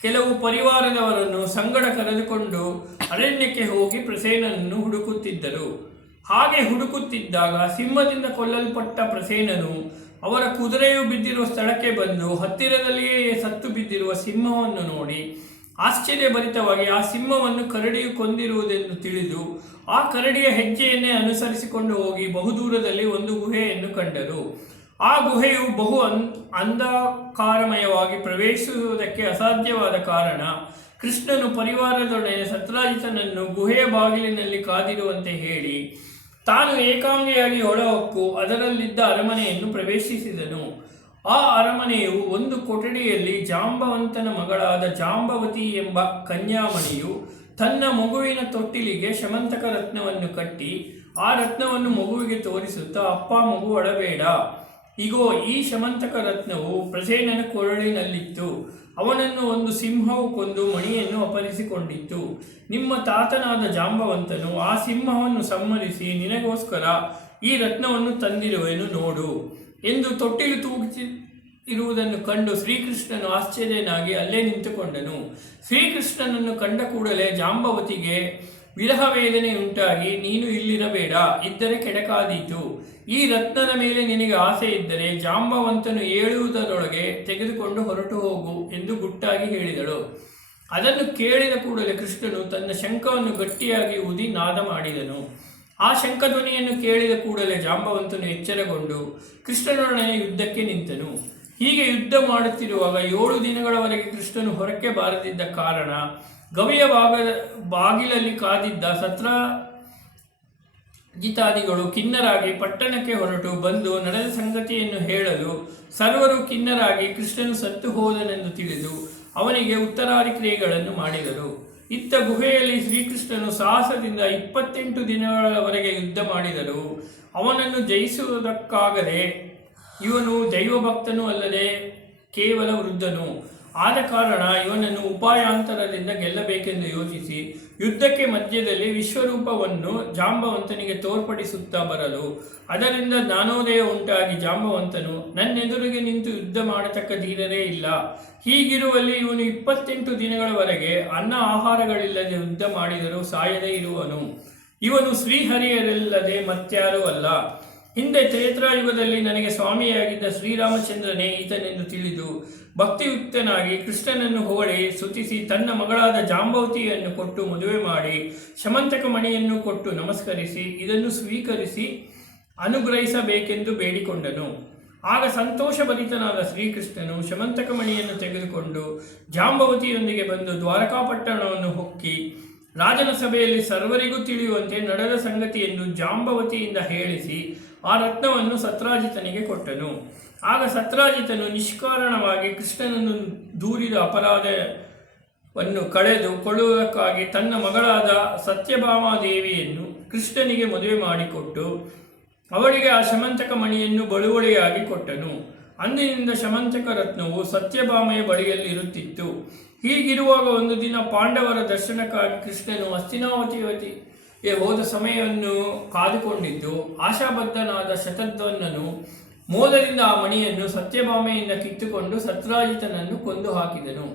ಕೆಲವು ಪರಿವಾರದವರನ್ನು ಸಂಗಡ ಕರೆದುಕೊಂಡು ಅರಣ್ಯಕ್ಕೆ ಹೋಗಿ ಪ್ರಸೇನನನ್ನು ಹುಡುಕುತ್ತಿದ್ದರು. ಹಾಗೆ ಹುಡುಕುತ್ತಿದ್ದಾಗ ಸಿಂಹದಿಂದ ಕೊಲ್ಲಲ್ಪಟ್ಟ ಪ್ರಸೇನನು ಅವರ ಕುದುರೆಯು ಬಿದ್ದಿರುವ ಸ್ಥಳಕ್ಕೆ ಬಂದು ಹತ್ತಿರದಲ್ಲಿಯೇ ಸತ್ತು ಬಿದ್ದಿರುವ ಸಿಂಹವನ್ನು ನೋಡಿ ಆಶ್ಚರ್ಯಭರಿತವಾಗಿ ಆ ಸಿಂಹವನ್ನು ಕರಡಿಯು ಕೊಂದಿರುವುದೆಂದು ತಿಳಿದು ಆ ಕರಡಿಯ ಹೆಜ್ಜೆಯನ್ನೇ ಅನುಸರಿಸಿಕೊಂಡು ಹೋಗಿ ಬಹುದೂರದಲ್ಲಿ ಒಂದು ಗುಹೆಯನ್ನು ಕಂಡರು. ಆ ಗುಹೆಯು ಬಹು ಅಂಧಕಾರಮಯವಾಗಿ ಪ್ರವೇಶಿಸುವುದಕ್ಕೆ ಅಸಾಧ್ಯವಾದ ಕಾರಣ ಕೃಷ್ಣನು ಪರಿವಾರದೊಡನೆ ಸತ್ರಾಜಿತನನ್ನು ಗುಹೆಯ ಬಾಗಿಲಿನಲ್ಲಿ ಕಾದಿರುವಂತೆ ಹೇಳಿ ತಾನು ಏಕಾಂಗಿಯಾಗಿ ಹೊರಹೊಕ್ಕು ಅದರಲ್ಲಿದ್ದ ಅರಮನೆಯನ್ನು ಪ್ರವೇಶಿಸಿದನು. ಆ ಅರಮನೆಯು ಒಂದು ಕೊಠಡಿಯಲ್ಲಿ ಜಾಂಬವಂತನ ಮಗಳಾದ ಜಾಂಬವತಿ ಎಂಬ ಕನ್ಯಾಮಣಿಯು ತನ್ನ ಮಗುವಿನ ತೊಟ್ಟಿಲಿಗೆ ಶಮಂತಕ ರತ್ನವನ್ನು ಕಟ್ಟಿ ಆ ರತ್ನವನ್ನು ಮಗುವಿಗೆ ತೋರಿಸುತ್ತಾ, ಅಪ್ಪ, ಮಗು ಅಳಬೇಡ, ಇಗೋ, ಈ ಶಮಂತಕ ರತ್ನವು ಪ್ರಸೇನನ ಕೊರಳಿನಲ್ಲಿತ್ತು. ಅವನನ್ನು ಒಂದು ಸಿಂಹವು ಕೊಂದು ಮಣಿಯನ್ನು ಅಪಹರಿಸಿಕೊಂಡಿತ್ತು. ನಿಮ್ಮ ತಾತನಾದ ಜಾಂಬವಂತನು ಆ ಸಿಂಹವನ್ನು ಸಂಹರಿಸಿ ನಿನಗೋಸ್ಕರ ಈ ರತ್ನವನ್ನು ತಂದಿರುವೆನು, ನೋಡು ಎಂದು ತೊಟ್ಟಿಲು ತೂಗುತ್ತಿರುವುದನ್ನು ಕಂಡು ಶ್ರೀಕೃಷ್ಣನು ಆಶ್ಚರ್ಯನಾಗಿ ಅಲ್ಲೇ ನಿಂತುಕೊಂಡನು. ಶ್ರೀಕೃಷ್ಣನನ್ನು ಕಂಡ ಕೂಡಲೇ ಜಾಂಬವತಿಗೆ ವಿರಹ ವೇದನೆಯುಂಟಾಗಿ, ನೀನು ಇಲ್ಲಿರಬೇಡ, ಇದ್ದರೆ ಕೆಡಕಾದೀತು. ಈ ರತ್ನದ ಮೇಲೆ ನಿನಗೆ ಆಸೆ ಇದ್ದರೆ ಜಾಂಬವಂತನು ಹೇಳುವುದರೊಳಗೆ ತೆಗೆದುಕೊಂಡು ಹೊರಟು ಹೋಗು ಎಂದು ಗುಟ್ಟಾಗಿ ಹೇಳಿದಳು. ಅದನ್ನು ಕೇಳಿದ ಕೂಡಲೇ ಕೃಷ್ಣನು ತನ್ನ ಶಂಖವನ್ನು ಗಟ್ಟಿಯಾಗಿ ಊದಿ ನಾದ ಮಾಡಿದನು. ಆ ಶಂಖಧ್ವನಿಯನ್ನು ಕೇಳಿದ ಕೂಡಲೇ ಜಾಂಬವಂತನು ಎಚ್ಚರಗೊಂಡು ಕೃಷ್ಣನೊಡನೆ ಯುದ್ಧಕ್ಕೆ ನಿಂತನು. ಹೀಗೆ ಯುದ್ಧ ಮಾಡುತ್ತಿರುವಾಗ 7 ದಿನಗಳವರೆಗೆ ಕೃಷ್ಣನು ಹೊರಕ್ಕೆ ಬಾರದಿದ್ದ ಕಾರಣ ಗವಿಯ ಬಾಗಿಲಲ್ಲಿ ಕಾದಿದ್ದ ಸತ್ರಾಜಿತಾದಿಗಳು ಖಿನ್ನರಾಗಿ ಪಟ್ಟಣಕ್ಕೆ ಹೊರಟು ಬಂದು ನಡೆದ ಸಂಗತಿಯನ್ನು ಹೇಳಲು ಸರ್ವರು ಖಿನ್ನರಾಗಿ ಕೃಷ್ಣನು ಸತ್ತು ಹೋದನೆಂದು ತಿಳಿದು ಅವನಿಗೆ ಉತ್ತರಾದಿ ಕ್ರಿಯೆಗಳನ್ನು ಮಾಡಿದರು. ಇತ್ತ ಗುಹೆಯಲ್ಲಿ ಶ್ರೀಕೃಷ್ಣನು ಸಾಹಸದಿಂದ 28 ದಿನಗಳವರೆಗೆ ಯುದ್ಧ ಮಾಡಿದರು. ಅವನನ್ನು ಜಯಿಸುವುದಕ್ಕಾಗದೆ ಇವನು ದೈವಭಕ್ತನೂ ಅಲ್ಲದೆ ಕೇವಲ ವೃದ್ಧನು ಆದ ಕಾರಣ ಇವನನ್ನು ಉಪಾಯಾಂತರದಿಂದ ಗೆಲ್ಲಬೇಕೆಂದು ಯೋಚಿಸಿ ಯುದ್ಧಕ್ಕೆ ಮಧ್ಯದಲ್ಲಿ ವಿಶ್ವರೂಪವನ್ನು ಜಾಂಬವಂತನಿಗೆ ತೋರ್ಪಡಿಸುತ್ತಾ ಬರಲು ಅದರಿಂದ ಜ್ಞಾನೋದಯ ಉಂಟಾಗಿ ಜಾಂಬವಂತನು ನನ್ನೆದುರಿಗೆ ನಿಂತು ಯುದ್ಧ ಮಾಡತಕ್ಕ ಧೀರರೇ ಇಲ್ಲ. ಹೀಗಿರುವಲ್ಲಿ ಇವನು 28 ದಿನಗಳವರೆಗೆ ಅನ್ನ ಆಹಾರಗಳಿಲ್ಲದೆ ಯುದ್ಧ ಮಾಡಿದರೂ ಸಾಯದೇ ಇರುವನು. ಇವನು ಶ್ರೀಹರಿಯರಲ್ಲದೆ ಮತ್ಯಾರೂ ಅಲ್ಲ. ಹಿಂದೆ ತ್ರೇತಾಯುಗದಲ್ಲಿ ನನಗೆ ಸ್ವಾಮಿಯಾಗಿದ್ದ ಶ್ರೀರಾಮಚಂದ್ರನೇ ಈತನೆಂದು ತಿಳಿದು ಭಕ್ತಿಯುಕ್ತನಾಗಿ ಕೃಷ್ಣನನ್ನು ಹೊಗಳಿ ಸ್ತುತಿಸಿ ತನ್ನ ಮಗಳಾದ ಜಾಂಬವತಿಯನ್ನು ಕೊಟ್ಟು ಮದುವೆ ಮಾಡಿ ಶಮಂತಕ ಮಣಿಯನ್ನು ಕೊಟ್ಟು ನಮಸ್ಕರಿಸಿ ಇದನ್ನು ಸ್ವೀಕರಿಸಿ ಅನುಗ್ರಹಿಸಬೇಕೆಂದು ಬೇಡಿಕೊಂಡನು. ಆಗ ಸಂತೋಷಭರಿತನಾದ ಶ್ರೀಕೃಷ್ಣನು ಶಮಂತಕ ಮಣಿಯನ್ನು ತೆಗೆದುಕೊಂಡು ಜಾಂಬವತಿಯೊಂದಿಗೆ ಬಂದು ದ್ವಾರಕಾಪಟ್ಟಣವನ್ನು ಹೊಕ್ಕಿ ರಾಜನ ಸಭೆಯಲ್ಲಿ ಸರ್ವರಿಗೂ ತಿಳಿಯುವಂತೆ ನಡೆದ ಸಂಗತಿಯನ್ನು ಜಾಂಬವತಿಯಿಂದ ಹೇಳಿಸಿ ಆ ರತ್ನವನ್ನು ಸತ್ರಾಜಿತನಿಗೆ ಕೊಟ್ಟನು. ಆಗ ಸತ್ರಾಜಿತನು ನಿಷ್ಕಾರಣವಾಗಿ ಕೃಷ್ಣನನ್ನು ದೂರಿದ ಅಪರಾಧವನ್ನು ಕಳೆದು ಕೊಳ್ಳುವುದಕ್ಕಾಗಿ ತನ್ನ ಮಗಳಾದ ಸತ್ಯಭಾಮಾದೇವಿಯನ್ನು ಕೃಷ್ಣನಿಗೆ ಮದುವೆ ಮಾಡಿಕೊಟ್ಟು ಅವಳಿಗೆ ಆ ಶಮಂತಕ ಮಣಿಯನ್ನು ಬಳುವಳಿಯಾಗಿ ಕೊಟ್ಟನು. ಅಂದಿನಿಂದ ಶಮಂತಕ ರತ್ನವು ಸತ್ಯಭಾಮೆಯ ಬಳಿಯಲ್ಲಿರುತ್ತಿತ್ತು. ಹೀಗಿರುವಾಗ ಒಂದು ದಿನ ಪಾಂಡವರ ದರ್ಶನಕ್ಕಾಗಿ ಕೃಷ್ಣನು ಹಸ್ತಿನಾವತಿಗೆ ಹೋದ ಸಮಯವನ್ನು ಕಾದುಕೊಂಡಿದ್ದು ಆಶಾಬದ್ಧನಾದ ಶತಧ್ವನ್ನನು ಮೋದದಿಂದ ಆ ಮಣಿಯನ್ನು ಸತ್ಯಭಾಮೆಯಿಂದ ಕಿತ್ತುಕೊಂಡು ಸತ್ರಾಜಿತನನ್ನು ಕೊಂದು ಹಾಕಿದನು.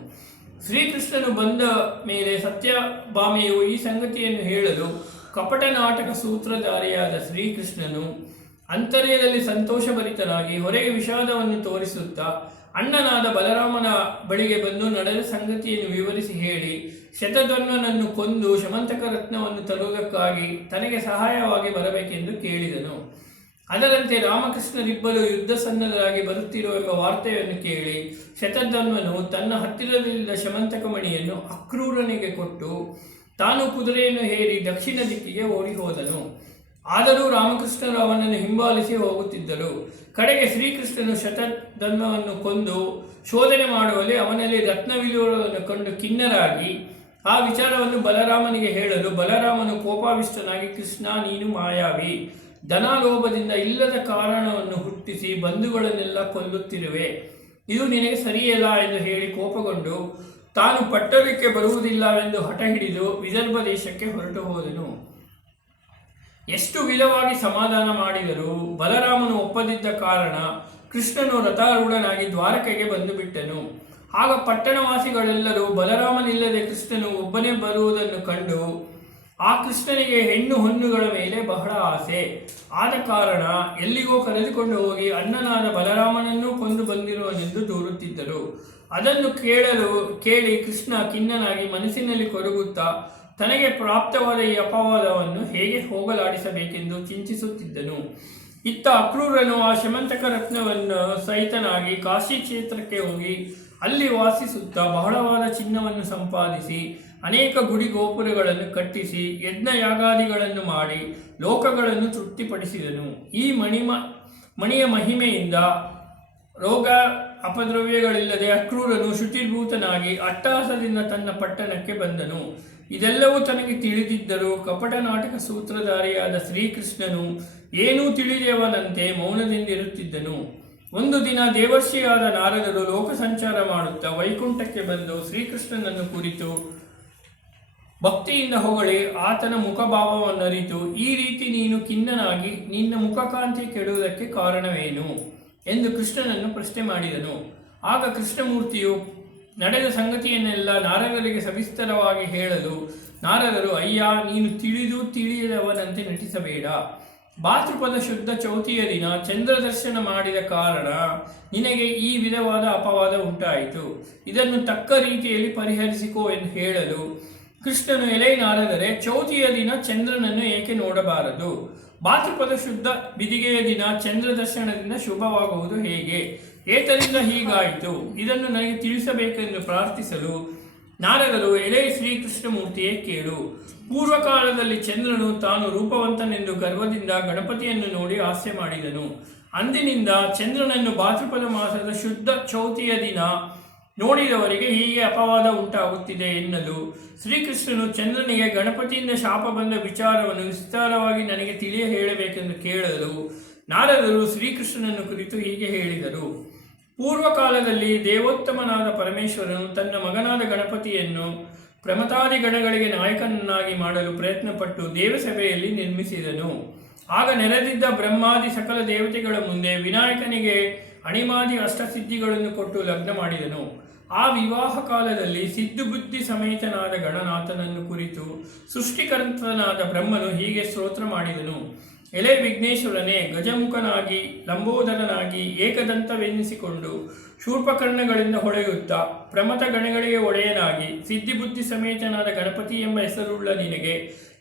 ಶ್ರೀಕೃಷ್ಣನು ಬಂದ ಮೇಲೆ ಸತ್ಯಭಾಮೆಯು ಈ ಸಂಗತಿಯನ್ನು ಹೇಳಲು ಕಪಟ ನಾಟಕ ಸೂತ್ರಧಾರಿಯಾದ ಶ್ರೀಕೃಷ್ಣನು ಅಂತರ್ಯದಲ್ಲಿ ಸಂತೋಷಭರಿತನಾಗಿ ಹೊರಗೆ ವಿಷಾದವನ್ನು ತೋರಿಸುತ್ತಾ ಅಣ್ಣನಾದ ಬಲರಾಮನ ಬಳಿಗೆ ಬಂದು ನಡೆದ ಸಂಗತಿಯನ್ನು ವಿವರಿಸಿ ಹೇಳಿ ಶತಧ್ವನ್ವನನ್ನು ಕೊಂದು ಶಮಂತಕ ರತ್ನವನ್ನು ತರುವುದಕ್ಕಾಗಿ ತನಗೆ ಸಹಾಯವಾಗಿ ಬರಬೇಕೆಂದು ಕೇಳಿದನು. ಅದರಂತೆ ರಾಮಕೃಷ್ಣರಿಬ್ಬರು ಯುದ್ಧ ಸನ್ನದ್ಧರಾಗಿ ಬರುತ್ತಿರುವೆಂಬ ವಾರ್ತೆಯನ್ನು ಕೇಳಿ ಶತಧ್ವನ್ವನು ತನ್ನ ಹತ್ತಿರದಲ್ಲಿದ್ದ ಶಮಂತಕ ಮಣಿಯನ್ನು ಅಕ್ರೂರನಿಗೆ ಕೊಟ್ಟು ತಾನು ಕುದುರೆಯನ್ನು ಹೇರಿ ದಕ್ಷಿಣ ದಿಕ್ಕಿಗೆ ಓಡಿ ಹೋದನು. ಆದರೂ ರಾಮಕೃಷ್ಣರು ಅವನನ್ನು ಹಿಂಬಾಲಿಸಿ ಹೋಗುತ್ತಿದ್ದರು. ಕಡೆಗೆ ಶ್ರೀಕೃಷ್ಣನು ಶತಧನ್ವವನ್ನು ಕೊಂದು ಶೋಧನೆ ಮಾಡುವಲ್ಲಿ ಅವನಲ್ಲಿ ರತ್ನವಿರುವುದನ್ನು ಕಂಡು ಖಿನ್ನರಾಗಿ ಆ ವಿಚಾರವನ್ನು ಬಲರಾಮನಿಗೆ ಹೇಳಲು ಬಲರಾಮನು ಕೋಪಾವಿಷ್ಟನಾಗಿ, ಕೃಷ್ಣ, ನೀನು ಮಾಯಾವಿ, ಧನಾಲೋಭದಿಂದ ಇಲ್ಲದ ಕಾರಣವನ್ನು ಹುಟ್ಟಿಸಿ ಬಂಧುಗಳನ್ನೆಲ್ಲ ಕೊಲ್ಲುತ್ತಿರುವೆ, ಇದು ನಿನಗೆ ಸರಿಯಲ್ಲ ಎಂದು ಹೇಳಿ ಕೋಪಗೊಂಡು ತಾನು ಪಟ್ಟಣಕ್ಕೆ ಬರುವುದಿಲ್ಲವೆಂದು ಹಠ ಹಿಡಿದು ವಿದರ್ಭ ದೇಶಕ್ಕೆ ಹೊರಟು ಹೋದನು. ಎಷ್ಟು ವಿಧವಾಗಿ ಸಮಾಧಾನ ಮಾಡಿದರೂ ಬಲರಾಮನು ಒಪ್ಪದಿದ್ದ ಕಾರಣ ಕೃಷ್ಣನು ರಥಾರೂಢನಾಗಿ ದ್ವಾರಕೆಗೆ ಬಂದು ಬಿಟ್ಟನು. ಆಗ ಪಟ್ಟಣವಾಸಿಗಳೆಲ್ಲರೂ ಬಲರಾಮನಿಲ್ಲದೆ ಕೃಷ್ಣನು ಒಬ್ಬನೇ ಬರುವುದನ್ನು ಕಂಡು ಆ ಕೃಷ್ಣನಿಗೆ ಹೆಣ್ಣು ಹೊನ್ನುಗಳ ಮೇಲೆ ಬಹಳ ಆಸೆ ಆದ ಕಾರಣ ಎಲ್ಲಿಗೋ ಕರೆದುಕೊಂಡು ಹೋಗಿ ಅಣ್ಣನಾದ ಬಲರಾಮನನ್ನೂ ಕೊಂದು ಬಂದಿರುವನೆಂದು ದೂರುತ್ತಿದ್ದರು. ಅದನ್ನು ಕೇಳಿ ಕೃಷ್ಣ ಖಿನ್ನನಾಗಿ ಮನಸ್ಸಿನಲ್ಲಿ ಕೊರಗುತ್ತಾ ತನಗೆ ಪ್ರಾಪ್ತವಾದ ಈ ಅಪವಾದವನ್ನು ಹೇಗೆ ಹೋಗಲಾಡಿಸಬೇಕೆಂದು ಚಿಂತಿಸುತ್ತಿದ್ದನು. ಇತ್ತ ಅಕ್ರೂರನು ಆ ಶಮಂತಕ ರತ್ನವನ್ನು ಸಹಿತನಾಗಿ ಕಾಶಿ ಕ್ಷೇತ್ರಕ್ಕೆ ಹೋಗಿ ಅಲ್ಲಿ ವಾಸಿಸುತ್ತಾ ಬಹಳವಾದ ಚಿನ್ನವನ್ನು ಸಂಪಾದಿಸಿ ಅನೇಕ ಗುಡಿ ಗೋಪುರಗಳನ್ನು ಕಟ್ಟಿಸಿ ಯಜ್ಞ ಯಾಗಾದಿಗಳನ್ನು ಮಾಡಿ ಲೋಕಗಳನ್ನು ತೃಪ್ತಿಪಡಿಸಿದನು. ಈ ಮಣಿಯ ಮಹಿಮೆಯಿಂದ ರೋಗ ಅಪದ್ರವ್ಯಗಳಿಲ್ಲದೆ ಅಕ್ರೂರನು ಶುಚಿರ್ಭೂತನಾಗಿ ಅಟ್ಟಹಾಸದಿಂದ ತನ್ನ ಪಟ್ಟಣಕ್ಕೆ ಬಂದನು. ಇದೆಲ್ಲವೂ ತನಗೆ ತಿಳಿದಿದ್ದರೂ ಕಪಟ ನಾಟಕ ಸೂತ್ರಧಾರಿಯಾದ ಶ್ರೀಕೃಷ್ಣನು ಏನೂ ತಿಳಿದವನಂತೆ ಮೌನದಿಂದಿರುತ್ತಿದ್ದನು. ಒಂದು ದಿನ ದೇವರ್ಷಿಯಾದ ನಾರದರು ಲೋಕ ಸಂಚಾರ ಮಾಡುತ್ತಾ ವೈಕುಂಠಕ್ಕೆ ಬಂದು ಶ್ರೀಕೃಷ್ಣನನ್ನು ಕುರಿತು ಭಕ್ತಿಯಿಂದ ಹೊಗಳಿ ಆತನ ಮುಖಭಾವವನ್ನರಿತು, ಈ ರೀತಿ ನೀನು ಖಿನ್ನನಾಗಿ ನಿನ್ನ ಮುಖಕಾಂತಿ ಕೆಡುವುದಕ್ಕೆ ಕಾರಣವೇನು ಎಂದು ಕೃಷ್ಣನನ್ನು ಪ್ರಶ್ನೆ ಮಾಡಿದನು. ಆಗ ಕೃಷ್ಣಮೂರ್ತಿಯು ನಡೆದ ಸಂಗತಿಯನ್ನೆಲ್ಲ ನಾರದರಿಗೆ ಸವಿಸ್ತರವಾಗಿ ಹೇಳಲು ನಾರದರು, ಅಯ್ಯ, ನೀನು ತಿಳಿದು ತಿಳಿಯದವನಂತೆ ನಟಿಸಬೇಡ. ಭಾದ್ರಪದ ಶುದ್ಧ ಚೌತಿಯ ದಿನ ಚಂದ್ರದರ್ಶನ ಮಾಡಿದ ಕಾರಣ ನಿನಗೆ ಈ ವಿಧವಾದ ಅಪವಾದ ಉಂಟಾಯಿತು. ಇದನ್ನು ತಕ್ಕ ರೀತಿಯಲ್ಲಿ ಪರಿಹರಿಸಿಕೋ ಎಂದು ಹೇಳಲು ಕೃಷ್ಣನು, ಎಲೆ ನಾರದರೆ, ಚೌತಿಯ ದಿನ ಚಂದ್ರನನ್ನು ಏಕೆ ನೋಡಬಾರದು? ಭಾದ್ರಪದ ಶುದ್ಧ ಬಿದಿಗೆಯ ದಿನ ಚಂದ್ರ ದರ್ಶನದಿಂದ ಶುಭವಾಗುವುದು ಹೇಗೆ? ಏತರಿಂದ ಹೀಗಾಯಿತು? ಇದನ್ನು ನನಗೆ ತಿಳಿಸಬೇಕೆಂದು ಪ್ರಾರ್ಥಿಸಲು ನಾರದರು, ಎಲೆ ಶ್ರೀಕೃಷ್ಣಮೂರ್ತಿಯೇ ಕೇಳು. ಪೂರ್ವಕಾಲದಲ್ಲಿ ಚಂದ್ರನು ತಾನು ರೂಪವಂತನೆಂದು ಗರ್ವದಿಂದ ಗಣಪತಿಯನ್ನು ನೋಡಿ ಹಾಸ್ಯ ಮಾಡಿದನು. ಅಂದಿನಿಂದ ಚಂದ್ರನನ್ನು ಭಾದ್ರಪದ ಮಾಸದ ಶುದ್ಧ ಚೌತಿಯ ದಿನ ನೋಡಿದವರಿಗೆ ಹೀಗೆ ಅಪವಾದ ಉಂಟಾಗುತ್ತಿದೆ ಎನ್ನಲು ಶ್ರೀಕೃಷ್ಣನು ಚಂದ್ರನಿಗೆ ಗಣಪತಿಯಿಂದ ಶಾಪ ಬಂದ ವಿಚಾರವನ್ನು ವಿಸ್ತಾರವಾಗಿ ನನಗೆ ತಿಳಿಯ ಹೇಳಬೇಕೆಂದು ಕೇಳಲು ನಾರದರು ಶ್ರೀಕೃಷ್ಣನನ್ನು ಕುರಿತು ಹೀಗೆ ಹೇಳಿದರು. ಪೂರ್ವಕಾಲದಲ್ಲಿ ದೇವೋತ್ತಮನಾದ ಪರಮೇಶ್ವರನು ತನ್ನ ಮಗನಾದ ಗಣಪತಿಯನ್ನು ಪ್ರಮತಾದಿ ಗಣಗಳಿಗೆ ನಾಯಕನನ್ನಾಗಿ ಮಾಡಲು ಪ್ರಯತ್ನಪಟ್ಟು ದೇವಸಭೆಯಲ್ಲಿ ನಿರ್ಮಿಸಿದನು. ಆಗ ನೆರೆದಿದ್ದ ಬ್ರಹ್ಮಾದಿ ಸಕಲ ದೇವತೆಗಳ ಮುಂದೆ ವಿನಾಯಕನಿಗೆ ಅಣಿಮಾದಿ ಅಷ್ಟಸಿದ್ಧಿಗಳನ್ನು ಕೊಟ್ಟು ಲಗ್ನ ಮಾಡಿದನು. ಆ ವಿವಾಹ ಕಾಲದಲ್ಲಿ ಸಿದ್ಧಬುದ್ಧಿ ಸಮೇತನಾದ ಗಣನಾಥನನ್ನು ಕುರಿತು ಸೃಷ್ಟಿಕರ್ತನಾದ ಬ್ರಹ್ಮನು ಹೀಗೆ ಸ್ತೋತ್ರ ಮಾಡಿದನು. ಎಲೆ ವಿಘ್ನೇಶ್ವರನೇ, ಗಜಮುಖನಾಗಿ ಲಂಬೋದರನಾಗಿ ಏಕದಂತವೆನ್ನಿಸಿಕೊಂಡು ಶೂರ್ಪಕರ್ಣಗಳಿಂದ ಹೊಳೆಯುತ್ತಾ ಪ್ರಮಥ ಗಣಗಳಿಗೆ ಒಡೆಯನಾಗಿ ಸಿದ್ಧಿಬುದ್ಧಿ ಸಮೇತನಾದ ಗಣಪತಿ ಎಂಬ ಹೆಸರುಳ್ಳ ನಿನಗೆ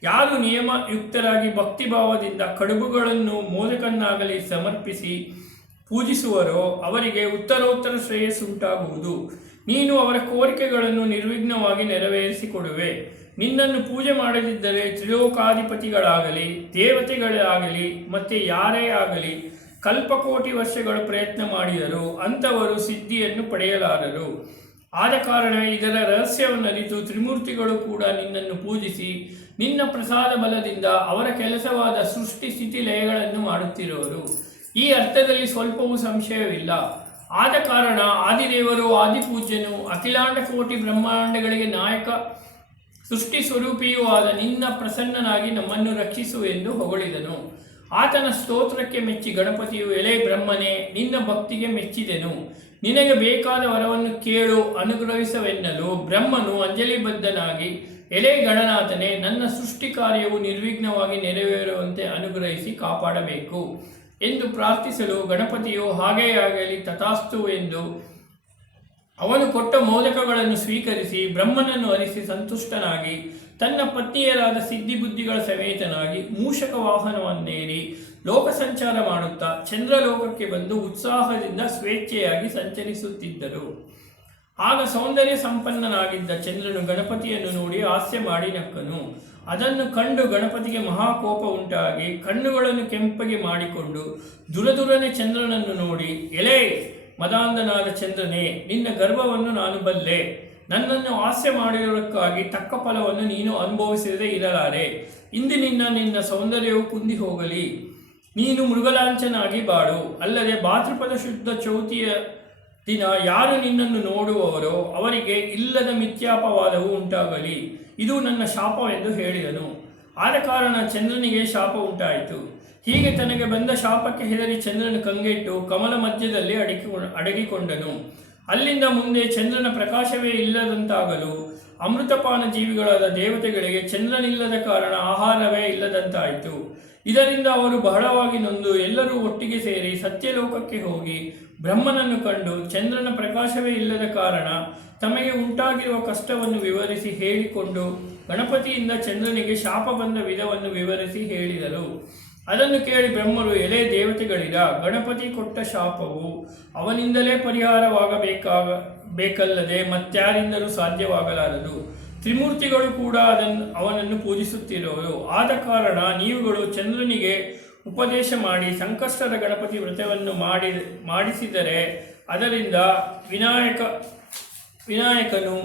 ಯಾರು ನಿಯಮಯುಕ್ತರಾಗಿ ಭಕ್ತಿಭಾವದಿಂದ ಕಡುಬುಗಳನ್ನು ಮೋದಕನ್ನಾಗಲಿ ಸಮರ್ಪಿಸಿ ಪೂಜಿಸುವರೋ ಅವರಿಗೆ ಉತ್ತರೋತ್ತರ ಶ್ರೇಯಸ್ಸುಂಟಾಗುವುದು. ನೀನು ಅವರ ಕೋರಿಕೆಗಳನ್ನು ನಿರ್ವಿಘ್ನವಾಗಿ ನೆರವೇರಿಸಿಕೊಡುವೆ. ನಿನ್ನನ್ನು ಪೂಜೆ ಮಾಡದಿದ್ದರೆ ತ್ರಿಲೋಕಾಧಿಪತಿಗಳಾಗಲಿ ದೇವತೆಗಳಾಗಲಿ ಮತ್ತೆ ಯಾರೇ ಆಗಲಿ ಕಲ್ಪಕೋಟಿ ವರ್ಷಗಳು ಪ್ರಯತ್ನ ಮಾಡಿದರೂ ಅಂಥವರು ಸಿದ್ಧಿಯನ್ನು ಪಡೆಯಲಾರರು. ಆದ ಕಾರಣ ಇದರ ರಹಸ್ಯವನ್ನರಿತು ತ್ರಿಮೂರ್ತಿಗಳು ಕೂಡ ನಿನ್ನನ್ನು ಪೂಜಿಸಿ ನಿನ್ನ ಪ್ರಸಾದ ಬಲದಿಂದ ಅವರ ಕೆಲಸವಾದ ಸೃಷ್ಟಿ ಸ್ಥಿತಿ ಲಯಗಳನ್ನು ಮಾಡುತ್ತಿರುವರು. ಈ ಅರ್ಥದಲ್ಲಿ ಸ್ವಲ್ಪವೂ ಸಂಶಯವಿಲ್ಲ. ಆದ ಕಾರಣ ಆದಿದೇವರು ಆದಿಪೂಜ್ಯನು ಅಖಿಲಾಂಡ ಕೋಟಿ ಬ್ರಹ್ಮಾಂಡಗಳಿಗೆ ನಾಯಕ ಸೃಷ್ಟಿ ಸ್ವರೂಪಿಯೂ ಆದ ನಿನ್ನ ಪ್ರಸನ್ನನಾಗಿ ನಮ್ಮನ್ನು ರಕ್ಷಿಸು ಎಂದು ಹೊಗಳಿದನು. ಆತನ ಸ್ತೋತ್ರಕ್ಕೆ ಮೆಚ್ಚಿ ಗಣಪತಿಯು, ಎಲೆ ಬ್ರಹ್ಮನೇ, ನಿನ್ನ ಭಕ್ತಿಗೆ ಮೆಚ್ಚಿದೆನು, ನಿನಗೆ ಬೇಕಾದ ವರವನ್ನು ಕೇಳು ಅನುಗ್ರಹಿಸವೆನ್ನಲು ಬ್ರಹ್ಮನು ಅಂಜಲಿಬದ್ಧನಾಗಿ, ಎಲೆ ಗಣನಾಥನೇ, ನನ್ನ ಸೃಷ್ಟಿ ಕಾರ್ಯವು ನಿರ್ವಿಘ್ನವಾಗಿ ನೆರವೇರುವಂತೆ ಅನುಗ್ರಹಿಸಿ ಕಾಪಾಡಬೇಕು ಎಂದು ಪ್ರಾರ್ಥಿಸಲು ಗಣಪತಿಯು ಹಾಗೇ ಆಗಲಿ ತಥಾಸ್ತು ಎಂದು ಅವನು ಕೊಟ್ಟ ಮೋದಕಗಳನ್ನು ಸ್ವೀಕರಿಸಿ ಬ್ರಹ್ಮನನ್ನು ಅರಿಸಿ ಸಂತುಷ್ಟನಾಗಿ ತನ್ನ ಪತ್ನಿಯರಾದ ಸಿದ್ಧಿಬುದ್ಧಿಗಳ ಸಮೇತನಾಗಿ ಮೂಷಕ ವಾಹನವನ್ನೇರಿ ಲೋಕ ಸಂಚಾರ ಮಾಡುತ್ತಾ ಚಂದ್ರಲೋಕಕ್ಕೆ ಬಂದು ಉತ್ಸಾಹದಿಂದ ಸ್ವೇಚ್ಛೆಯಾಗಿ ಸಂಚರಿಸುತ್ತಿದ್ದರು. ಆಗ ಸೌಂದರ್ಯ ಸಂಪನ್ನನಾಗಿದ್ದ ಚಂದ್ರನು ಗಣಪತಿಯನ್ನು ನೋಡಿ ಹಾಸ್ಯ ಮಾಡಿ ನಕ್ಕನು. ಅದನ್ನು ಕಂಡು ಗಣಪತಿಗೆ ಮಹಾಕೋಪ ಉಂಟಾಗಿ ಕಣ್ಣುಗಳನ್ನು ಕೆಂಪಗೆ ಮಾಡಿಕೊಂಡು ದುರದುರನೆ ಚಂದ್ರನನ್ನು ನೋಡಿ, ಎಲೆ ಮದಾಂಧನಾದ ಚಂದ್ರನೇ, ನಿನ್ನ ಗರ್ವವನ್ನು ನಾನು ಬಲ್ಲೆ. ನನ್ನನ್ನು ಹಾಸ್ಯ ಮಾಡಿರುವುದಕ್ಕಾಗಿ ತಕ್ಕ ಫಲವನ್ನು ನೀನು ಅನುಭವಿಸದೇ ಇರಲಾರೆ. ಇಂದಿನಿಂದ ನಿನ್ನ ಸೌಂದರ್ಯವು ಕುಂದಿ ಹೋಗಲಿ. ನೀನು ಮೃಗಲಾಂಚನಾಗಿ ಬಾಳು. ಅಲ್ಲದೆ ಭಾದ್ರಪದ ಶುದ್ಧ ಚೌತಿಯ ದಿನ ಯಾರು ನಿನ್ನನ್ನು ನೋಡುವವರೋ ಅವರಿಗೆ ಇಲ್ಲದ ಮಿಥ್ಯಾಪವಾದವು ಉಂಟಾಗಲಿ. ಇದು ನನ್ನ ಶಾಪವೆಂದು ಹೇಳಿದನು. ಆದ ಕಾರಣ ಚಂದ್ರನಿಗೆ ಶಾಪ ಉಂಟಾಯಿತು. ಹೀಗೆ ತನಗೆ ಬಂದ ಶಾಪಕ್ಕೆ ಹೆದರಿ ಚಂದ್ರನು ಕಂಗೆಟ್ಟು ಕಮಲ ಮಧ್ಯದಲ್ಲಿ ಅಡಗಿಕೊಂಡನು. ಅಲ್ಲಿಂದ ಮುಂದೆ ಚಂದ್ರನ ಪ್ರಕಾಶವೇ ಇಲ್ಲದಂತಾಗಲು ಅಮೃತಪಾನ ಜೀವಿಗಳಾದ ದೇವತೆಗಳಿಗೆ ಚಂದ್ರನಿಲ್ಲದ ಕಾರಣ ಆಹಾರವೇ ಇಲ್ಲದಂತಾಯಿತು. ಇದರಿಂದ ಅವರು ಬಹಳವಾಗಿ ನೊಂದು ಎಲ್ಲರೂ ಒಟ್ಟಿಗೆ ಸೇರಿ ಸತ್ಯಲೋಕಕ್ಕೆ ಹೋಗಿ ಬ್ರಹ್ಮನನ್ನು ಕಂಡು ಚಂದ್ರನ ಪ್ರಕಾಶವೇ ಇಲ್ಲದ ಕಾರಣ ತಮಗೆ ಉಂಟಾಗಿರುವ ಕಷ್ಟವನ್ನು ವಿವರಿಸಿ ಹೇಳಿಕೊಂಡು ಗಣಪತಿಯಿಂದ ಚಂದ್ರನಿಗೆ ಶಾಪ ಬಂದ ವಿಧವನ್ನು ವಿವರಿಸಿ ಹೇಳಿದರು. ಅದನ್ನು ಕೇಳಿ ಬ್ರಹ್ಮರು, ಎಲೆ ದೇವತೆಗಳಿರ, ಗಣಪತಿ ಕೊಟ್ಟ ಶಾಪವು ಅವನಿಂದಲೇ ಪರಿಹಾರವಾಗಬೇಕಲ್ಲದೆ ಮತ್ಯಾರಿಂದಲೂ ಸಾಧ್ಯವಾಗಲಾರದು. ತ್ರಿಮೂರ್ತಿಗಳು ಕೂಡ ಅವನನ್ನು ಪೂಜಿಸುತ್ತಿರುವರು. ಆದ ಕಾರಣ ನೀವುಗಳು ಚಂದ್ರನಿಗೆ ಉಪದೇಶ ಮಾಡಿ ಸಂಕಷ್ಟದ ಗಣಪತಿ ವ್ರತವನ್ನು ಮಾಡಿಸಿದರೆ ಅದರಿಂದ ವಿನಾಯಕನು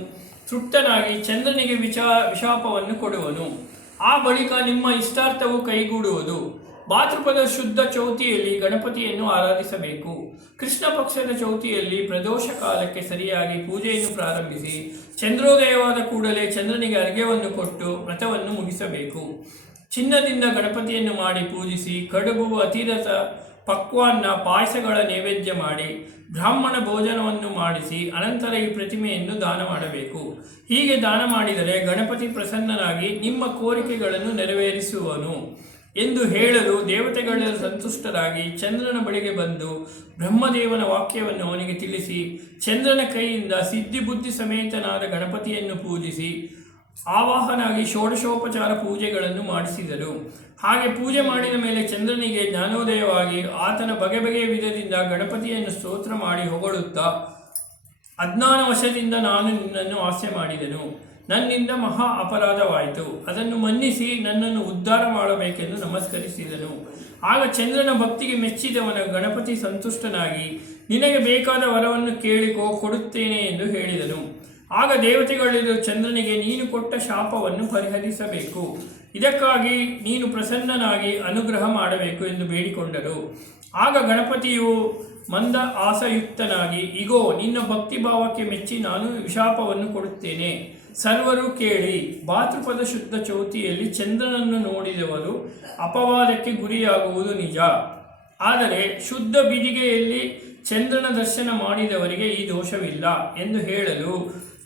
ತೃಪ್ತನಾಗಿ ಚಂದ್ರನಿಗೆ ವಿಶಾಪವನ್ನು ಕೊಡುವನು. ಆ ಬಳಿಕ ನಿಮ್ಮ ಇಷ್ಟಾರ್ಥವು ಕೈಗೂಡುವುದು. ಭಾದ್ರಪದ ಶುದ್ಧ ಚೌತಿಯಲ್ಲಿ ಗಣಪತಿಯನ್ನು ಆರಾಧಿಸಬೇಕು. ಕೃಷ್ಣ ಪಕ್ಷದ ಚೌತಿಯಲ್ಲಿ ಪ್ರದೋಷ ಕಾಲಕ್ಕೆ ಸರಿಯಾಗಿ ಪೂಜೆಯನ್ನು ಪ್ರಾರಂಭಿಸಿ ಚಂದ್ರೋದಯವಾದ ಕೂಡಲೇ ಚಂದ್ರನಿಗೆ ಅರ್ಘ್ಯವನ್ನು ಕೊಟ್ಟು ವ್ರತವನ್ನು ಮುಗಿಸಬೇಕು. ಚಿನ್ನದಿಂದ ಗಣಪತಿಯನ್ನು ಮಾಡಿ ಪೂಜಿಸಿ ಕಡುಬು, ಅತಿರಸ, ಪಕ್ವಾನ್ನ, ಪಾಯಸಗಳ ನೈವೇದ್ಯ ಮಾಡಿ ಬ್ರಾಹ್ಮಣ ಭೋಜನವನ್ನು ಮಾಡಿಸಿ ಅನಂತರ ಈ ಪ್ರತಿಮೆಯನ್ನು ದಾನ ಮಾಡಬೇಕು. ಹೀಗೆ ದಾನ ಮಾಡಿದರೆ ಗಣಪತಿ ಪ್ರಸನ್ನನಾಗಿ ನಿಮ್ಮ ಕೋರಿಕೆಗಳನ್ನು ನೆರವೇರಿಸುವನು ಎಂದು ಹೇಳಲು ದೇವತೆಗಳೆಲ್ಲ ಸಂತುಷ್ಟರಾಗಿ ಚಂದ್ರನ ಬಳಿಗೆ ಬಂದು ಬ್ರಹ್ಮದೇವನ ವಾಕ್ಯವನ್ನು ಅವನಿಗೆ ತಿಳಿಸಿ ಚಂದ್ರನ ಕೈಯಿಂದ ಸಿದ್ಧಿ ಬುದ್ಧಿ ಸಮೇತನಾದ ಗಣಪತಿಯನ್ನು ಪೂಜಿಸಿ ಆವಾಹನಾಗಿ ಷೋಡಶೋಪಚಾರ ಪೂಜೆಗಳನ್ನು ಮಾಡಿಸಿದರು. ಹಾಗೆ ಪೂಜೆ ಮಾಡಿದ ಮೇಲೆ ಚಂದ್ರನಿಗೆ ಜ್ಞಾನೋದಯವಾಗಿ ಆತನ ಬಗೆ ಬಗೆಯ ವಿಧದಿಂದ ಗಣಪತಿಯನ್ನು ಸ್ತೋತ್ರ ಮಾಡಿ ಹೊಗಳುತ್ತಾ, ಅಜ್ಞಾನ ವಶದಿಂದ ನಾನು ನಿನ್ನನ್ನು ಹಾಸ್ಯ ಮಾಡಿದೆನು, ನನ್ನಿಂದ ಮಹಾ ಅಪರಾಧವಾಯಿತು, ಅದನ್ನು ಮನ್ನಿಸಿ ನನ್ನನ್ನು ಉದ್ಧಾರ ಮಾಡಬೇಕೆಂದು ನಮಸ್ಕರಿಸಿದನು. ಆಗ ಚಂದ್ರನ ಭಕ್ತಿಗೆ ಮೆಚ್ಚಿದವನ ಗಣಪತಿ ಸಂತುಷ್ಟನಾಗಿ ನಿನಗೆ ಬೇಕಾದ ವರವನ್ನು ಕೇಳಿಕೋ, ಕೊಡುತ್ತೇನೆ ಎಂದು ಹೇಳಿದನು. ಆಗ ದೇವತೆಗಳಿರು ಚಂದ್ರನಿಗೆ ನೀನು ಕೊಟ್ಟ ಶಾಪವನ್ನು ಪರಿಹರಿಸಬೇಕು, ಇದಕ್ಕಾಗಿ ನೀನು ಪ್ರಸನ್ನನಾಗಿ ಅನುಗ್ರಹ ಮಾಡಬೇಕು ಎಂದು ಬೇಡಿಕೊಂಡರು. ಆಗ ಗಣಪತಿಯು ಮಂದ ಆಸಯುಕ್ತನಾಗಿ, ಇಗೋ ನಿನ್ನ ಭಕ್ತಿಭಾವಕ್ಕೆ ಮೆಚ್ಚಿ ನಾನು ವಿಶಾಪವನ್ನು ಕೊಡುತ್ತೇನೆ, ಸರ್ವರು ಕೇಳಿ. ಭಾದ್ರಪದ ಶುದ್ಧ ಚೌತಿಯಲ್ಲಿ ಚಂದ್ರನನ್ನು ನೋಡಿದವರು ಅಪವಾದಕ್ಕೆ ಗುರಿಯಾಗುವುದು ನಿಜ, ಆದರೆ ಶುದ್ಧ ಬಿದಿಗೆಯಲ್ಲಿ ಚಂದ್ರನ ದರ್ಶನ ಮಾಡಿದವರಿಗೆ ಈ ದೋಷವಿಲ್ಲ ಎಂದು ಹೇಳಲು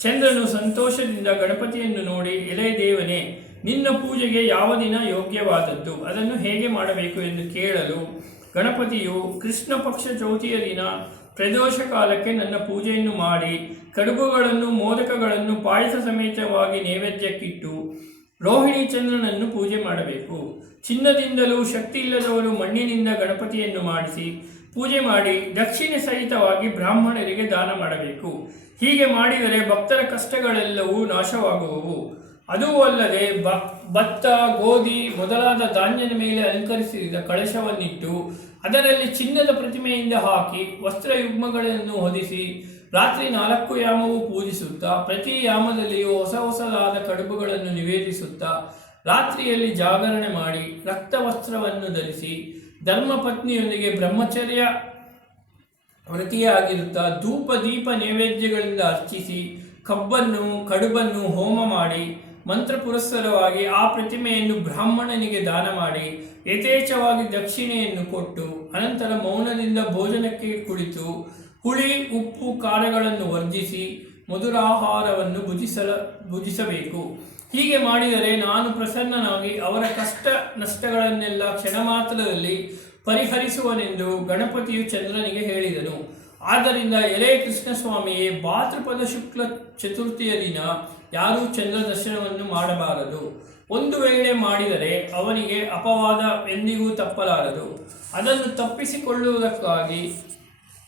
ಚಂದ್ರನು ಸಂತೋಷದಿಂದ ಗಣಪತಿಯನ್ನು ನೋಡಿ, ಎಲೆ ದೇವನೇ, ನಿನ್ನ ಪೂಜೆಗೆ ಯಾವ ದಿನ ಯೋಗ್ಯವಾದದ್ದು, ಅದನ್ನು ಹೇಗೆ ಮಾಡಬೇಕು ಎಂದು ಕೇಳಲು ಗಣಪತಿಯು ಕೃಷ್ಣ ಪಕ್ಷ ಚೌತಿಯ ದಿನ ಪ್ರದೋಷ ಕಾಲಕ್ಕೆ ನನ್ನ ಪೂಜೆಯನ್ನು ಮಾಡಿ ಕಡುಬುಗಳನ್ನು, ಮೋದಕಗಳನ್ನು ಪಾಯಸ ಸಮೇತವಾಗಿ ನೈವೇದ್ಯಕ್ಕಿಟ್ಟು ರೋಹಿಣಿ ಚಂದ್ರನನ್ನು ಪೂಜೆ ಮಾಡಬೇಕು. ಚಿನ್ನದಿಂದಲೂ ಶಕ್ತಿ ಇಲ್ಲದವರು ಮಣ್ಣಿನಿಂದ ಗಣಪತಿಯನ್ನು ಮಾಡಿಸಿ ಪೂಜೆ ಮಾಡಿ ದಕ್ಷಿಣೆ ಸಹಿತವಾಗಿ ಬ್ರಾಹ್ಮಣರಿಗೆ ದಾನ ಮಾಡಬೇಕು. ಹೀಗೆ ಮಾಡಿದರೆ ಭಕ್ತರ ಕಷ್ಟಗಳೆಲ್ಲವೂ ನಾಶವಾಗುವವು. ಅದೂ ಅಲ್ಲದೆ ಭತ್ತ, ಗೋಧಿ ಮೊದಲಾದ ಧಾನ್ಯದ ಮೇಲೆ ಅಲಂಕರಿಸಿದ ಕಳಶವನ್ನಿಟ್ಟು ಅದರಲ್ಲಿ ಚಿನ್ನದ ಪ್ರತಿಮೆಯಿಂದ ಹಾಕಿ ವಸ್ತ್ರಯುಗ್ಮಗಳನ್ನು ಹೊದಿಸಿ ರಾತ್ರಿ 4 ಯಾಮವೂ ಪೂಜಿಸುತ್ತಾ ಪ್ರತಿ ಯಾಮದಲ್ಲಿಯೂ ಹೊಸ ಹೊಸದಾದ ಕಡುಬುಗಳನ್ನು ನಿವೇದಿಸುತ್ತಾ ರಾತ್ರಿಯಲ್ಲಿ ಜಾಗರಣೆ ಮಾಡಿ ರಕ್ತವಸ್ತ್ರವನ್ನು ಧರಿಸಿ ಧರ್ಮಪತ್ನಿಯೊಂದಿಗೆ ಬ್ರಹ್ಮಚರ್ಯ ವ್ರತಿಯಾಗಿರುತ್ತಾ ಧೂಪ ದೀಪ ನೈವೇದ್ಯಗಳಿಂದ ಅರ್ಚಿಸಿ ಕಬ್ಬನ್ನು, ಕಡುಬನ್ನು ಹೋಮ ಮಾಡಿ ಮಂತ್ರ ಪುರಸ್ಸರವಾಗಿ ಆ ಪ್ರತಿಮೆಯನ್ನು ಬ್ರಾಹ್ಮಣನಿಗೆ ದಾನ ಮಾಡಿ ಯಥೇಚ್ಛವಾಗಿ ದಕ್ಷಿಣೆಯನ್ನು ಕೊಟ್ಟು ಅನಂತರ ಮೌನದಿಂದ ಭೋಜನಕ್ಕೆ ಕುಳಿತು ಹುಳಿ, ಉಪ್ಪು, ಖಾರಗಳನ್ನು ವರ್ಜಿಸಿ ಮಧುರಾಹಾರವನ್ನು ಭುಜಿಸಬೇಕು. ಹೀಗೆ ಮಾಡಿದರೆ ನಾನು ಪ್ರಸನ್ನನಾಗಿ ಅವರ ಕಷ್ಟ ನಷ್ಟಗಳನ್ನೆಲ್ಲ ಕ್ಷಣ ಮಾತ್ರದಲ್ಲಿ ಪರಿಹರಿಸುವನೆಂದು ಗಣಪತಿಯು ಚಂದ್ರನಿಗೆ ಹೇಳಿದನು. ಆದ್ದರಿಂದ ಎಲೆ ಕೃಷ್ಣಸ್ವಾಮಿಯೇ, ಭಾದ್ರಪದ ಶುಕ್ಲ ಚತುರ್ಥಿಯ ದಿನ ಯಾರೂ ಚಂದ್ರ ದರ್ಶನವನ್ನು ಮಾಡಬಾರದು. ಒಂದು ವೇಳೆ ಮಾಡಿದರೆ ಅವನಿಗೆ ಅಪವಾದ ಎಂದಿಗೂ ತಪ್ಪಲಾರದು. ಅದನ್ನು ತಪ್ಪಿಸಿಕೊಳ್ಳುವುದಕ್ಕಾಗಿ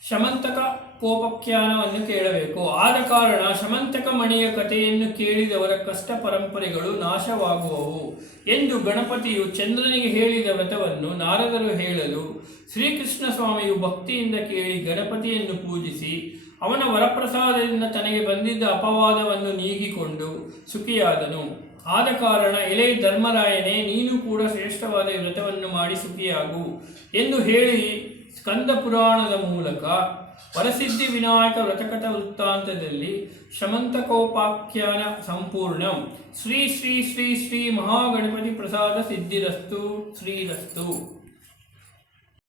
ಶಮಂತಕ ಕೋಪಖ್ಯಾನವನ್ನು ಕೇಳಬೇಕು. ಆದ ಕಾರಣ ಶಮಂತಕ ಮಣಿಯ ಕಥೆಯನ್ನು ಕೇಳಿದವರ ಕಷ್ಟ ಪರಂಪರೆಗಳು ನಾಶವಾಗುವವು ಎಂದು ಗಣಪತಿಯು ಚಂದ್ರನಿಗೆ ಹೇಳಿದ ವ್ರತವನ್ನು ನಾರದರು ಹೇಳಲು ಶ್ರೀಕೃಷ್ಣ ಸ್ವಾಮಿಯು ಭಕ್ತಿಯಿಂದ ಕೇಳಿ ಗಣಪತಿಯನ್ನು ಪೂಜಿಸಿ ಅವನ ವರಪ್ರಸಾದದಿಂದ ತನಗೆ ಬಂದಿದ್ದ ಅಪವಾದವನ್ನು ನೀಗಿಕೊಂಡು ಸುಖಿಯಾದನು. ಆದ ಕಾರಣ ಎಲೆ ಧರ್ಮರಾಯನೇ, ನೀನು ಕೂಡ ಶ್ರೇಷ್ಠವಾದ ವ್ರತವನ್ನು ಮಾಡಿ ಸುಖಿಯಾಗು ಎಂದು ಹೇಳಿ ಸ್ಕಂದ ಪುರಾಣದ ಮೂಲಕ ವರಸಿದ್ಧಿ ವಿನಾಯಕ ವ್ರತಕಥ ವೃತ್ತಾಂತದಲ್ಲಿ ಶಮಂತಕೋಪಾಖ್ಯಾನ ಸಂಪೂರ್ಣಂ. ಶ್ರೀ ಶ್ರೀ ಶ್ರೀ ಶ್ರೀ ಮಹಾಗಣಪತಿ ಪ್ರಸಾದ ಸಿದ್ಧಿರಸ್ತು ಶ್ರೀರಸ್ತು.